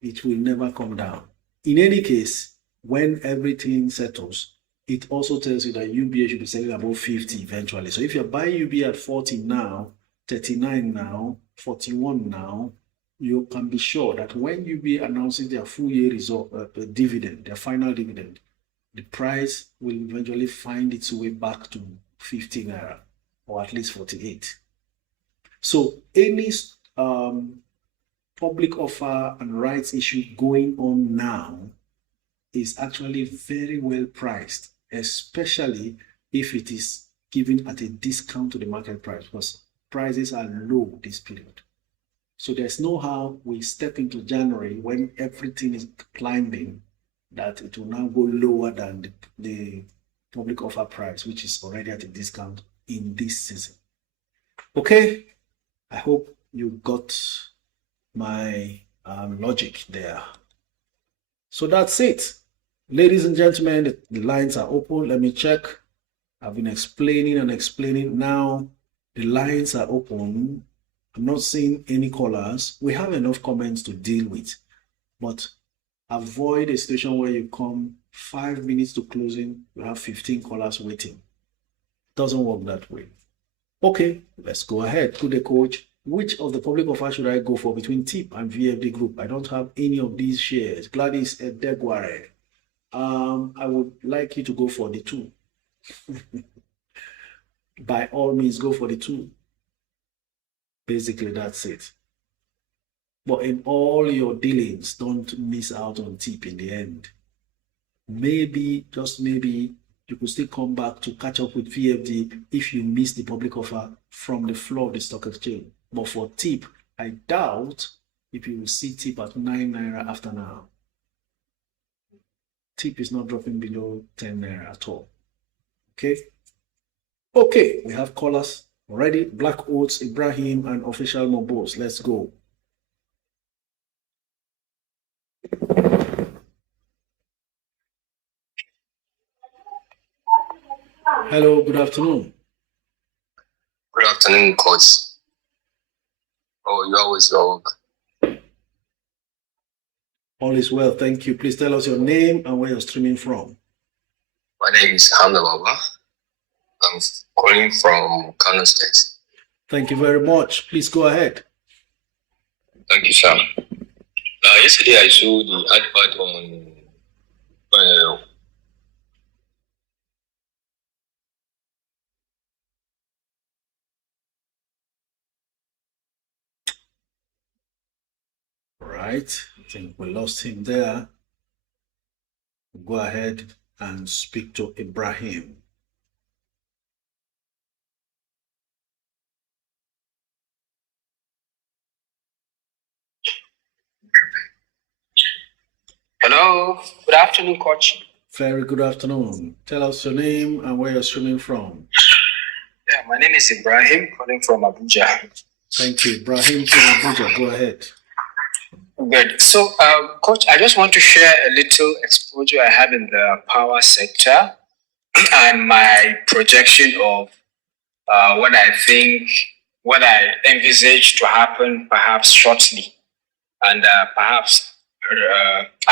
it will never come down. In any case, when everything settles, it also tells you that UBA should be selling above 50 eventually. So if you're buying UBA at 40 now, 39 now, 41 now, you can be sure that when UBA announces their full year result, dividend, their final dividend, the price will eventually find its way back to 50 naira or at least 48. So any public offer and rights issue going on now is actually very well priced, especially if it is given at a discount to the market price, because prices are low this period. So there's no how we step into January when everything is climbing that it will now go lower than the public offer price, which is already at a discount in this season. Okay, I hope you got my logic there. So that's it. Ladies and gentlemen, the lines are open. Let me check. I've been explaining and explaining. Now the lines are open. I'm not seeing any callers. We have enough comments to deal with, but avoid a situation where you come 5 minutes to closing, you have 15 callers waiting. It doesn't work that way. Okay, let's go ahead. Good day, coach. Which of the public offers should I go for between TIP and VFD Group? I don't have any of these shares. Gladys Edegware. I would like you to go for the two. By all means, go for the two. Basically, that's it. But in all your dealings, don't miss out on TIP in the end. Maybe, just maybe, you could still come back to catch up with VFD if you miss the public offer from the floor of the stock exchange. But for TIP, I doubt if you will see TIP at 9 naira after now. TIP is not dropping below 10 naira at all. Okay? Okay, we have callers already. Black Oats, Ibrahim, and Official Mobos. Let's go. Hello, good afternoon. Good afternoon, coach. Oh, you always well. All is well, thank you. Please tell us your name and where you're streaming from. My name is Hamza Baba. I'm calling from Kano State. Thank you very much. Please go ahead. Thank you, sir. Yesterday I saw the advert on right, I think we lost him there. Go ahead and speak to Ibrahim. Hello, good afternoon, Coach. Very good afternoon. Tell us your name and where you're streaming from. Yeah, my name is Ibrahim, calling from Abuja. Thank you, Ibrahim from Abuja. Go ahead. Good. So, Coach, I just want to share a little exposure I have in the power sector and my projection of what I envisage to happen perhaps shortly, and perhaps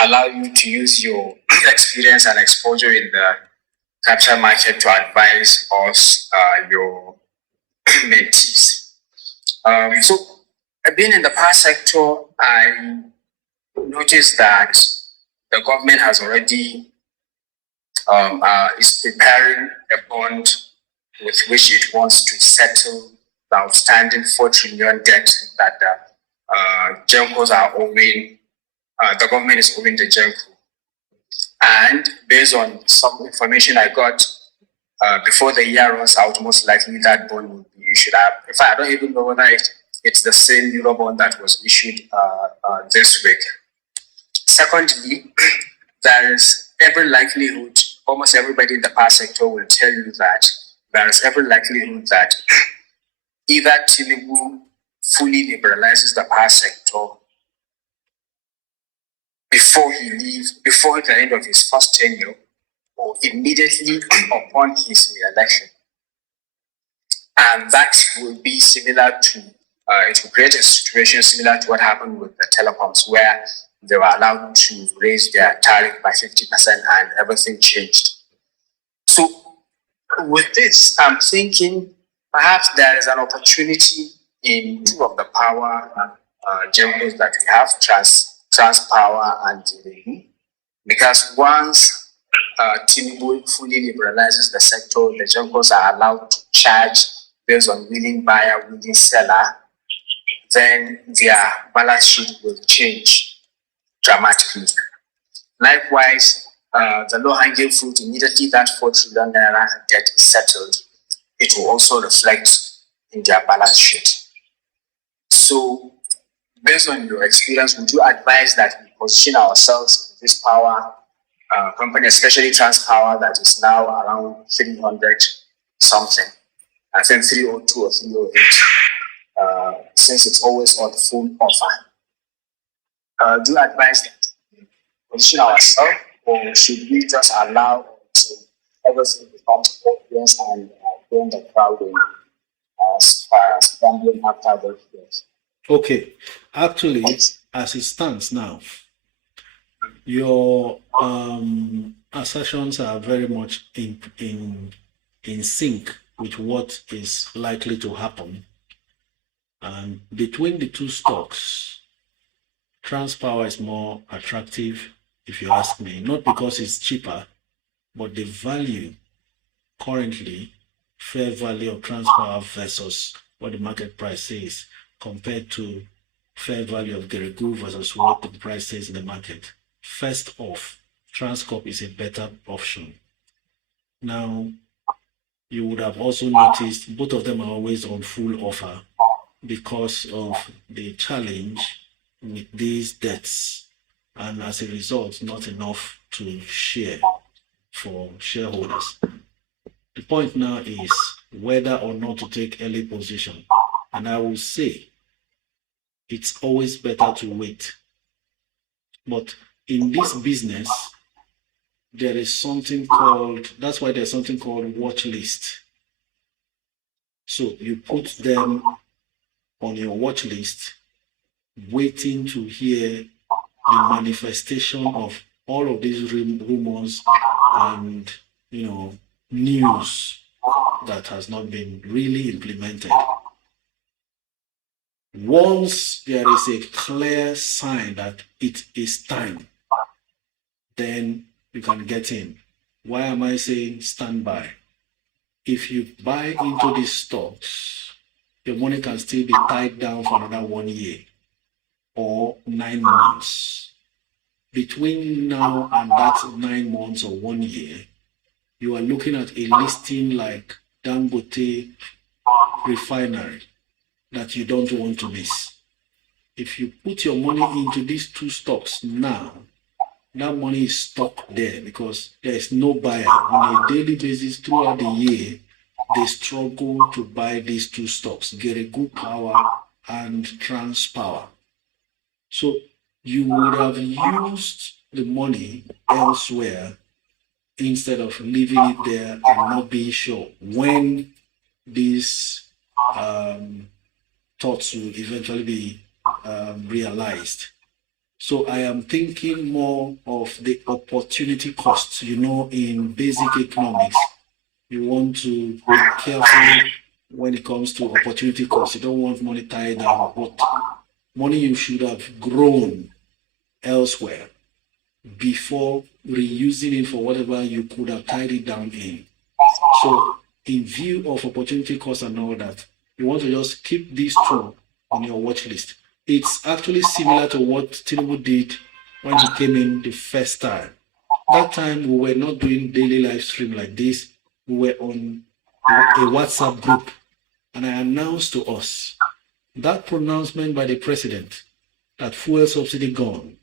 allow you to use your experience and exposure in the capital market to advise us, your mentees. So, being in the power sector, I noticed that the government has already is preparing a bond with which it wants to settle the outstanding 4 trillion debt that the GENCOs are owing. The government is owing the GENCO. And based on some information I got before the year runs out, most likely that bond will be issued. In fact, I don't even know whether it's the same Eurobond that was issued this week. Secondly, there is every likelihood, almost everybody in the power sector will tell you that there is every likelihood that either Tinubu fully liberalizes the power sector before the end of his first tenure, or immediately upon his re-election. And that will be similar to, it will create a situation similar to what happened with the telecoms, where they were allowed to raise their tariff by 50% and everything changed. So with this, I'm thinking perhaps there is an opportunity in two of the power GENCOs that we have, Transpower and Delivery, because once Tinubu fully liberalizes the sector, the GENCOs are allowed to charge based on willing buyer, willing seller, then their balance sheet will change dramatically. Likewise, the low-hanging fruit, immediately that 4 trillion naira debt is settled, it will also reflect in their balance sheet. So, based on your experience, would you advise that we position ourselves in this power company, especially Transpower, that is now around 300 something, I think 302 or 308, since it's always on full offer? Do you advise that we position ourselves, or should we just allow until everything becomes obvious and join the crowd in scrambling after those years? Okay, actually, as it stands now, your assertions are very much in sync with what is likely to happen. And between the two stocks, Transpower is more attractive, if you ask me, not because it's cheaper, but the value currently, fair value of Transpower versus what the market price is, compared to fair value of Geregu versus what the price says in the market. First off, Transcorp is a better option. Now, you would have also noticed both of them are always on full offer because of the challenge with these debts, and as a result, not enough to share for shareholders. The point now is whether or not to take early position. And I will say it's always better to wait. But in this business, there is something called, that's why there's something called watch list. So you put them on your watch list, waiting to hear the manifestation of all of these rumors and, news that has not been really implemented. Once there is a clear sign that it is time, then you can get in. Why am I saying stand by? If you buy into these stocks, your money can still be tied down for another 1 year or 9 months. Between now and that 9 months or 1 year, you are looking at a listing like Dangote refinery that you don't want to miss. If you put your money into these two stocks now, that money is stuck there because there is no buyer. On a daily basis throughout the year, they struggle to buy these two stocks, Geregu Power and Transpower. So you would have used the money elsewhere instead of leaving it there and not being sure when these thoughts will eventually be realized. So I am thinking more of the opportunity costs. You know, in basic economics, you want to be careful when it comes to opportunity costs. You don't want money tied down, but money you should have grown elsewhere before reusing it for whatever you could have tied it down in. So in view of opportunity costs and all that, you want to just keep these two on your watch list. It's actually similar to what Tinubu did when he came in the first time. That time we were not doing daily live stream like this. We were on a WhatsApp group, and I announced to us that pronouncement by the president that fuel subsidy gone,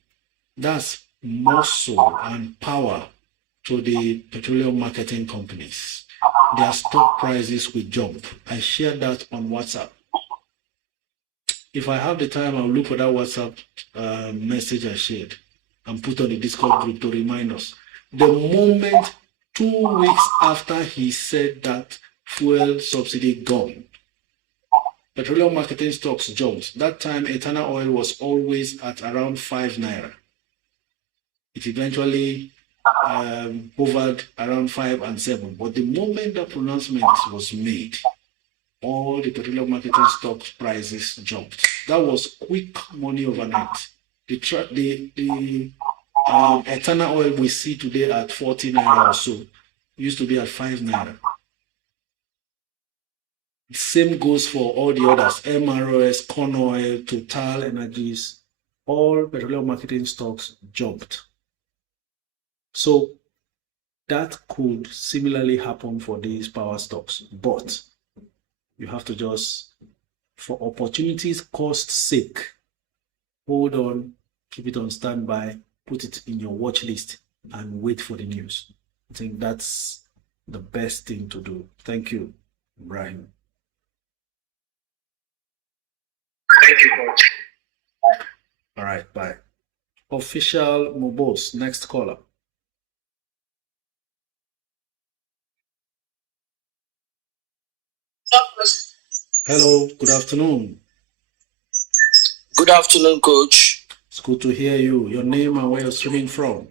that's muscle and power to the petroleum marketing companies. Their stock prices will jump. I shared that on WhatsApp. If I have the time, I'll look for that WhatsApp message I shared and put on the Discord group to remind us. The moment 2 weeks after he said that fuel subsidy gone, petroleum marketing stocks jumped. That time, eternal oil was always at around 5 naira. It eventually hovered around 5 and 7. But the moment that pronouncement was made, all the petroleum marketing stock prices jumped. That was quick money overnight. The eternal oil we see today at 40 naira or so used to be at 5 naira. The same goes for all the others, MROS, Corn Oil, Total Energies, all petroleum marketing stocks jumped. So that could similarly happen for these power stocks, but you have to just, for opportunities cost sake, hold on, keep it on standby, put it in your watch list, and wait for the news. I think that's the best thing to do. Thank you, Brian. Thank you, Coach. All right, bye. Official Mobos, next caller. Hello, good afternoon. Good afternoon, Coach. It's good to hear you. Your name and where you're streaming from?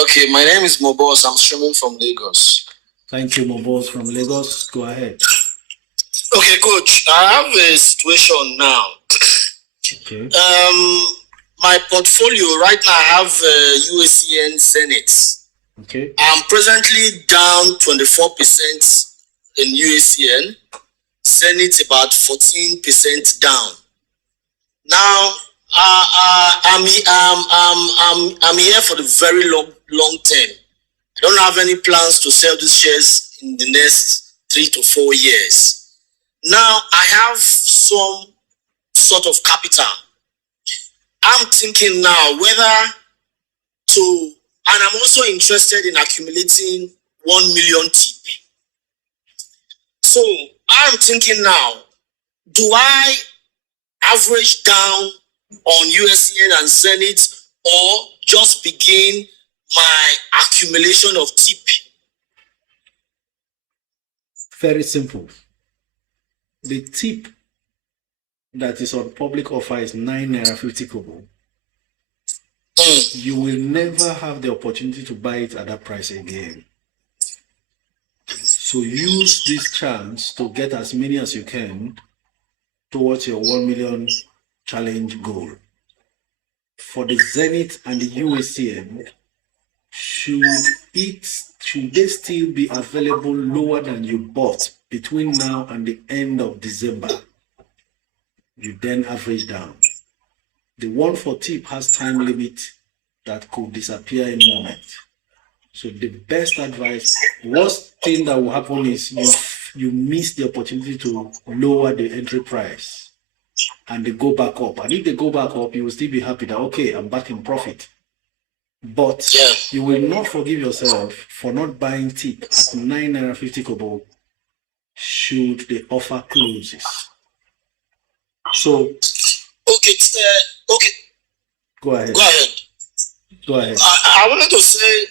Okay, my name is Mobos. I'm streaming from Lagos. Thank you, Mobos from Lagos. Go ahead. Okay, Coach. I have a situation now. Okay. My portfolio right now I have USCN Senate. Okay. I'm presently down 24% in USCN. Senate about 14% down. Now I'm here for the very long term. I don't have any plans to sell these shares in the next 3 to 4 years. Now I have some sort of capital. I'm thinking now whether to, and I'm also interested in accumulating 1 million TIP. So I'm thinking now, do I average down on USCN and Senate or just begin my accumulation of TIP? Very simple. The tip that is on public offer is 9 naira 50 kobo. You will never have the opportunity to buy it at that price again. So use this chance to get as many as you can towards your 1 million challenge goal. For the Zenith and the USCN, should they still be available lower than you bought between now and the end of December? You then average down. The one for tip has time limit that could disappear in a moment. So the best advice, worst thing that will happen is you miss the opportunity to lower the entry price and they go back up. And if they go back up, you will still be happy that, okay, I'm back in profit. But you will not forgive yourself for not buying tip at 9.50 kobo should the offer closes. So, okay. Go ahead. I wanted to say,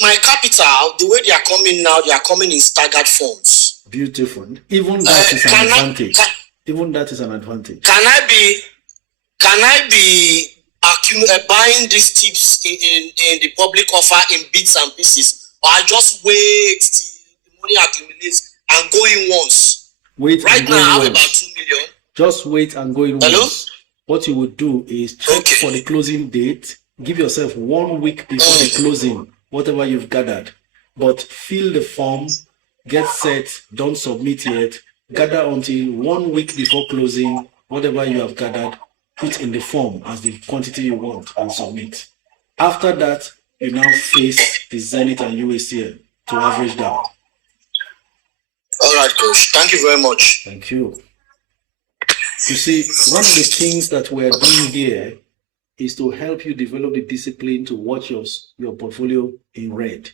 my capital, the way they are coming now, they are coming in staggered forms. Beautiful. Even that is an advantage. Even that is an advantage. Can I be buying these tips in the public offer in bits and pieces, or I just wait till the money accumulates and go in once? Right now, I have about 2 million. Just wait and go in once. What you would do is check for the closing date. Give yourself 1 week before the closing, whatever you've gathered. But fill the form, get set, don't submit yet. Gather until 1 week before closing, whatever you have gathered, put in the form as the quantity you want and submit. After that, you now face the Zenith and USCN to average down. All right, Coach. Thank you very much. Thank you. You see, one of the things that we're doing here is to help you develop the discipline to watch your portfolio in red.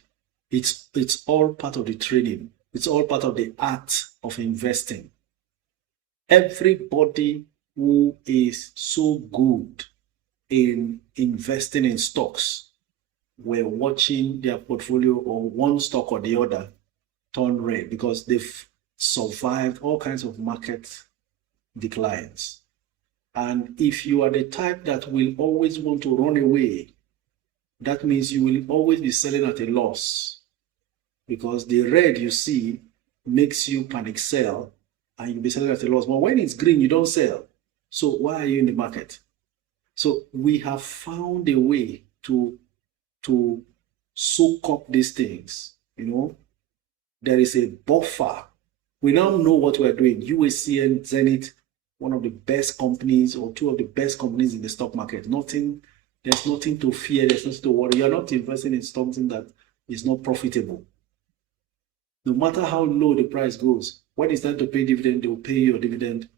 It's all part of the trading. It's all part of the art of investing. Everybody who is so good in investing in stocks, we're watching their portfolio or one stock or the other turn red because they've survived all kinds of market declines. And if you are the type that will always want to run away, that means you will always be selling at a loss because the red you see makes you panic sell and you'll be selling at a loss. But when it's green, you don't sell. So why are you in the market? So we have found a way to soak up these things. You know, there is a buffer. We now know what we're doing. USCN, Zenith, one of the best companies or two of the best companies in the stock market. There's nothing to fear, there's nothing to worry. You're not investing in something that is not profitable. No matter how low the price goes, when it's time to pay dividend, they will pay your dividend.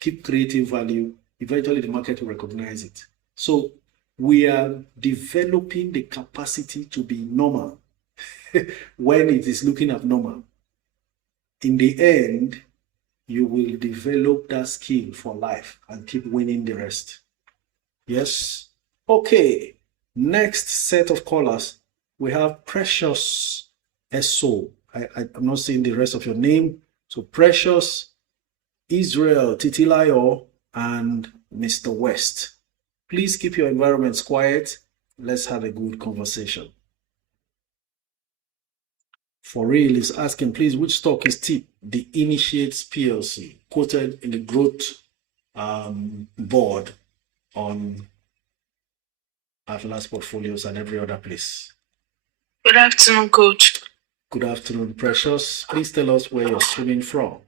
Keep creating value. Eventually the market will recognize it. So we are developing the capacity to be normal when it is looking abnormal. In the end, you will develop that skill for life and keep winning the rest. Yes? Okay. Next set of callers, we have Precious SO. I'm not saying the rest of your name. So Precious, Israel, Titilayo, and Mr. West. Please keep your environments quiet. Let's have a good conversation. For real is asking, please, which stock is TIP? The Initiates PLC, quoted in the growth board on Atlas Portfolios and every other place. Good afternoon, Coach. Good afternoon, Precious. Please tell us where you're streaming from.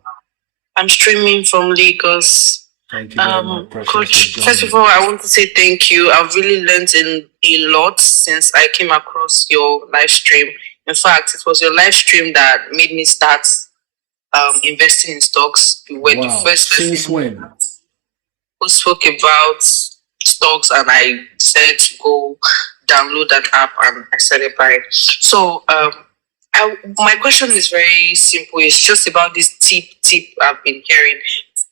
I'm streaming from Lagos. Thank you very much, Precious. Coach, first of all, I want to say thank you. I've really learned a lot since I came across your live stream. In fact, it was your live stream that made me start investing in stocks. You were the first person Since when? Who spoke about stocks, and I decided to go download an app and I started buying. So my question is very simple. It's just about this tip I've been hearing,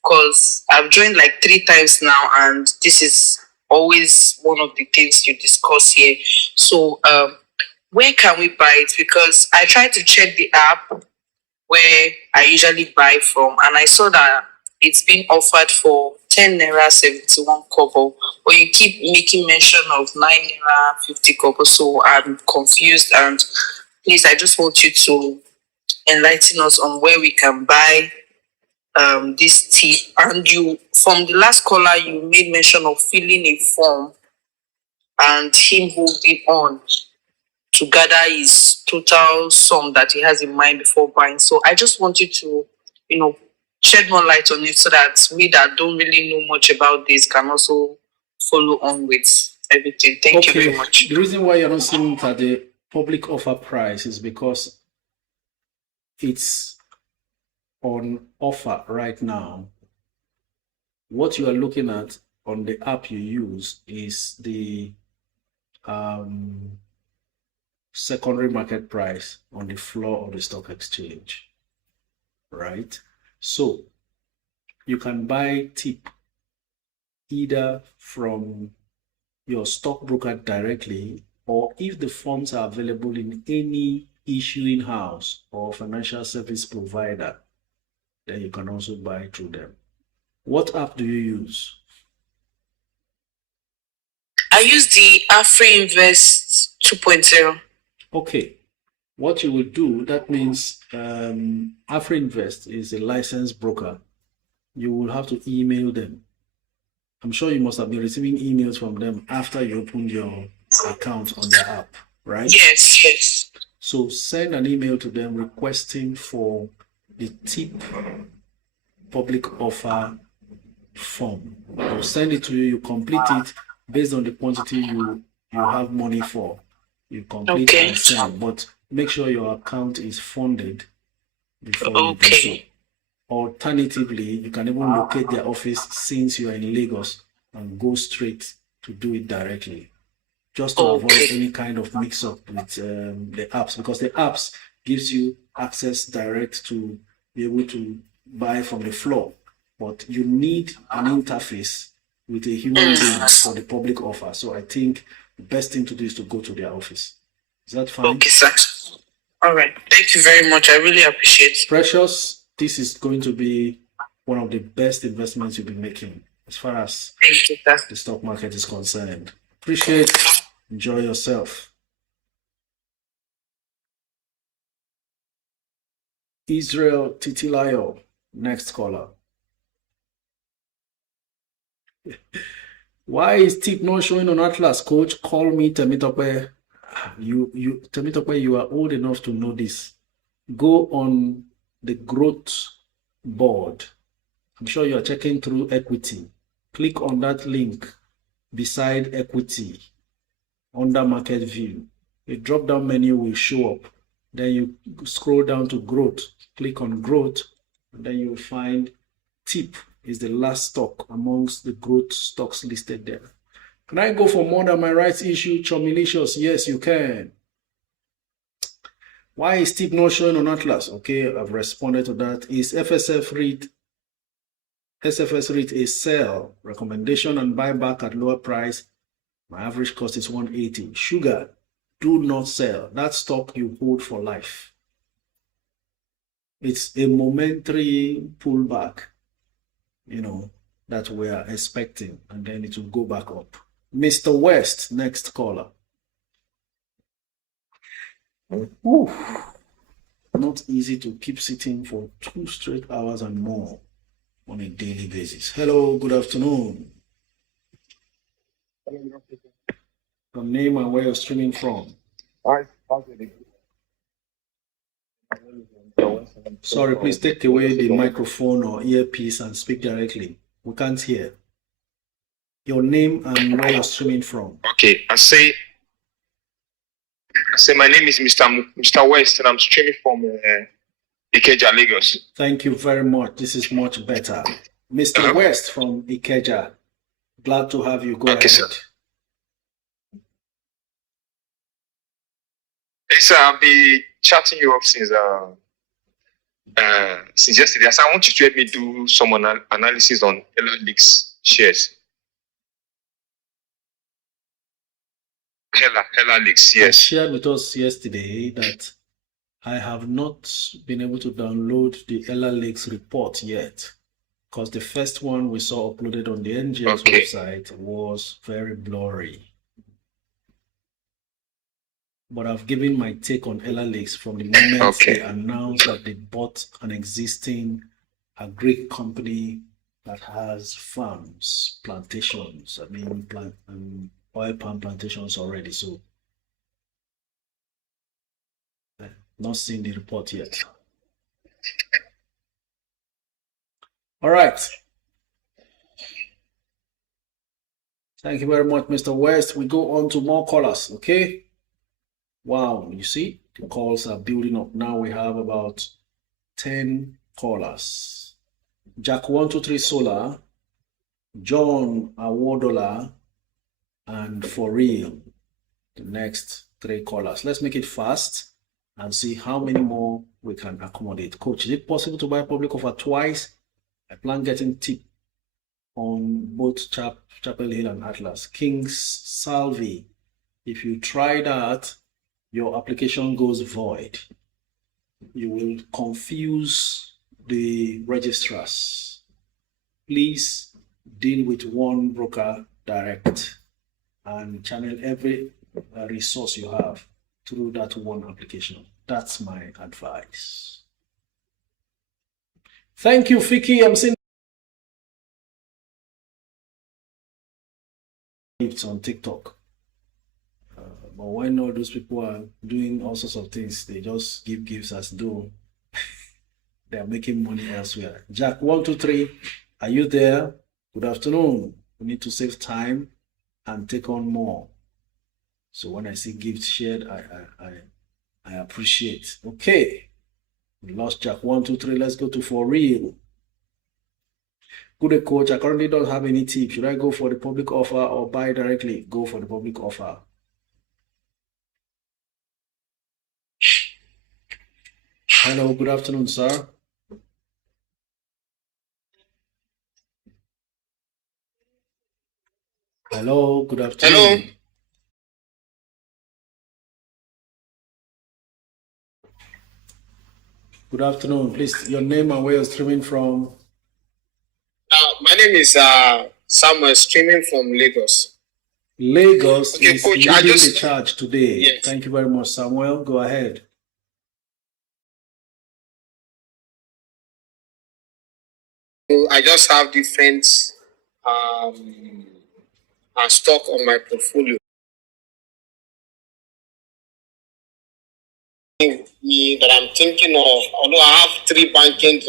because I've joined like 3 times now, and this is always one of the things you discuss here. So where can we buy it? Because I tried to check the app where I usually buy from, and I saw that it's been offered for 10 naira 71 kobo, but you keep making mention of 9 naira 50 kobo. So I'm confused, and please, I just want you to enlighten us on where we can buy this tip. And you, from the last caller, you made mention of filling a form and him holding on to gather his total sum that he has in mind before buying. So I just want you to, shed more light on it so that we that don't really know much about this can also follow on with everything. Thank you very much. The reason why you're not seeing it at the public offer price is because it's on offer right now. What you are looking at on the app you use is the secondary market price on the floor of the stock exchange, right? So you can buy TIP either from your stockbroker directly, or if the funds are available in any issuing house or financial service provider, then you can also buy through them. What app do you use? I use the Afri Invest 2.0. Okay. What you will do, that means Afri Invest is a licensed broker. You will have to email them. I'm sure you must have been receiving emails from them after you opened your account on the app, right? Yes, yes. So send an email to them requesting for the TIP public offer form. They'll send it to you, you complete it based on the quantity you have money for. You complete and send, but make sure your account is funded before you do so. Alternatively, you can even locate their office since you are in Lagos and go straight to do it directly, just to avoid any kind of mix-up with the apps, because the apps gives you access direct to be able to buy from the floor, but you need an interface with a human being for the public offer. So I think the best thing to do is to go to their office. Is that fine? Okay, sir. All right. Thank you very much. I really appreciate it. Precious, this is going to be one of the best investments you'll be making as far as the stock market is concerned. Appreciate, enjoy yourself. Israel Titilayo, next caller. Why is TIP not showing on Atlas, coach? Call me, Temitope. Temitope, you are old enough to know this. Go on the growth board. I'm sure you are checking through equity. Click on that link beside equity under market view. A drop-down menu will show up. Then you scroll down to growth. Click on growth, and then you'll find TIP is the last stock amongst the growth stocks listed there. Can I go for more than my rights issue, Chomilicious? Yes, you can. Why is TIP not showing on Atlas? Okay, I've responded to that. Is SFS REIT a sell? Recommendation and buyback at lower price. My average cost is 180. Sugar, do not sell. That stock you hold for life. It's a momentary pullback, that we are expecting, and then it will go back up. Mr. West, next caller. Ooh, not easy to keep sitting for 2 straight hours and more on a daily basis. Hello, good afternoon. Your name and where you're streaming from. Sorry, please take away the microphone or earpiece and speak directly. We can't hear. Your name and where you're streaming from. Okay, I say my name is Mr. West, and I'm streaming from Ikeja, Lagos. Thank you very much. This is much better. Mr. West from Ikeja. Glad to have you. Go ahead. Sir. Hey, sir, I've been chatting you up since yesterday. So I want you to help me do some analysis on Ella Leaks shares. Ella Leaks, yes. You shared with us yesterday that I have not been able to download the Ella Leaks report yet, because the first one we saw uploaded on the NGS website was very blurry. But I've given my take on Ella Leaks from the moment they announced that they bought an existing agri company that has farms, plantations, oil palm plantations already. So I've not seen the report yet. All right. Thank you very much, Mr. West. We go on to more callers, okay? Wow, you see, the calls are building up. Now we have about 10 callers. Jack 123 Solar, John Awodola, and For Real, the next 3 callers. Let's make it fast and see how many more we can accommodate. Coach, is it possible to buy public offer twice? I plan getting tip on both Chapel Hill and Atlas. King's Salvi, if you try that, your application goes void. You will confuse the registrars. Please deal with one broker direct and channel every resource you have through that one application. That's my advice. Thank you, Fiki. I'm seeing gifts on TikTok. But when all those people are doing all sorts of things, they just give gifts as though they are making money elsewhere. Jack 123, are you there? Good afternoon. We need to save time and take on more. So when I see gifts shared, I appreciate. Okay. We lost Jack 123. Let's go to For Real. Good day, coach. I currently don't have any tips. Should I go for the public offer or buy directly? Go for the public offer. Hello, good afternoon, sir. Hello, good afternoon. Hello. Good afternoon. Please, your name and where you're streaming from. My name is Samuel, streaming from Lagos. Lagos Okay, is coach, leading the charge today. Yes. Thank you very much, Samuel. Go ahead. I just have different stock on my portfolio. That I'm thinking of, although I have 3 banking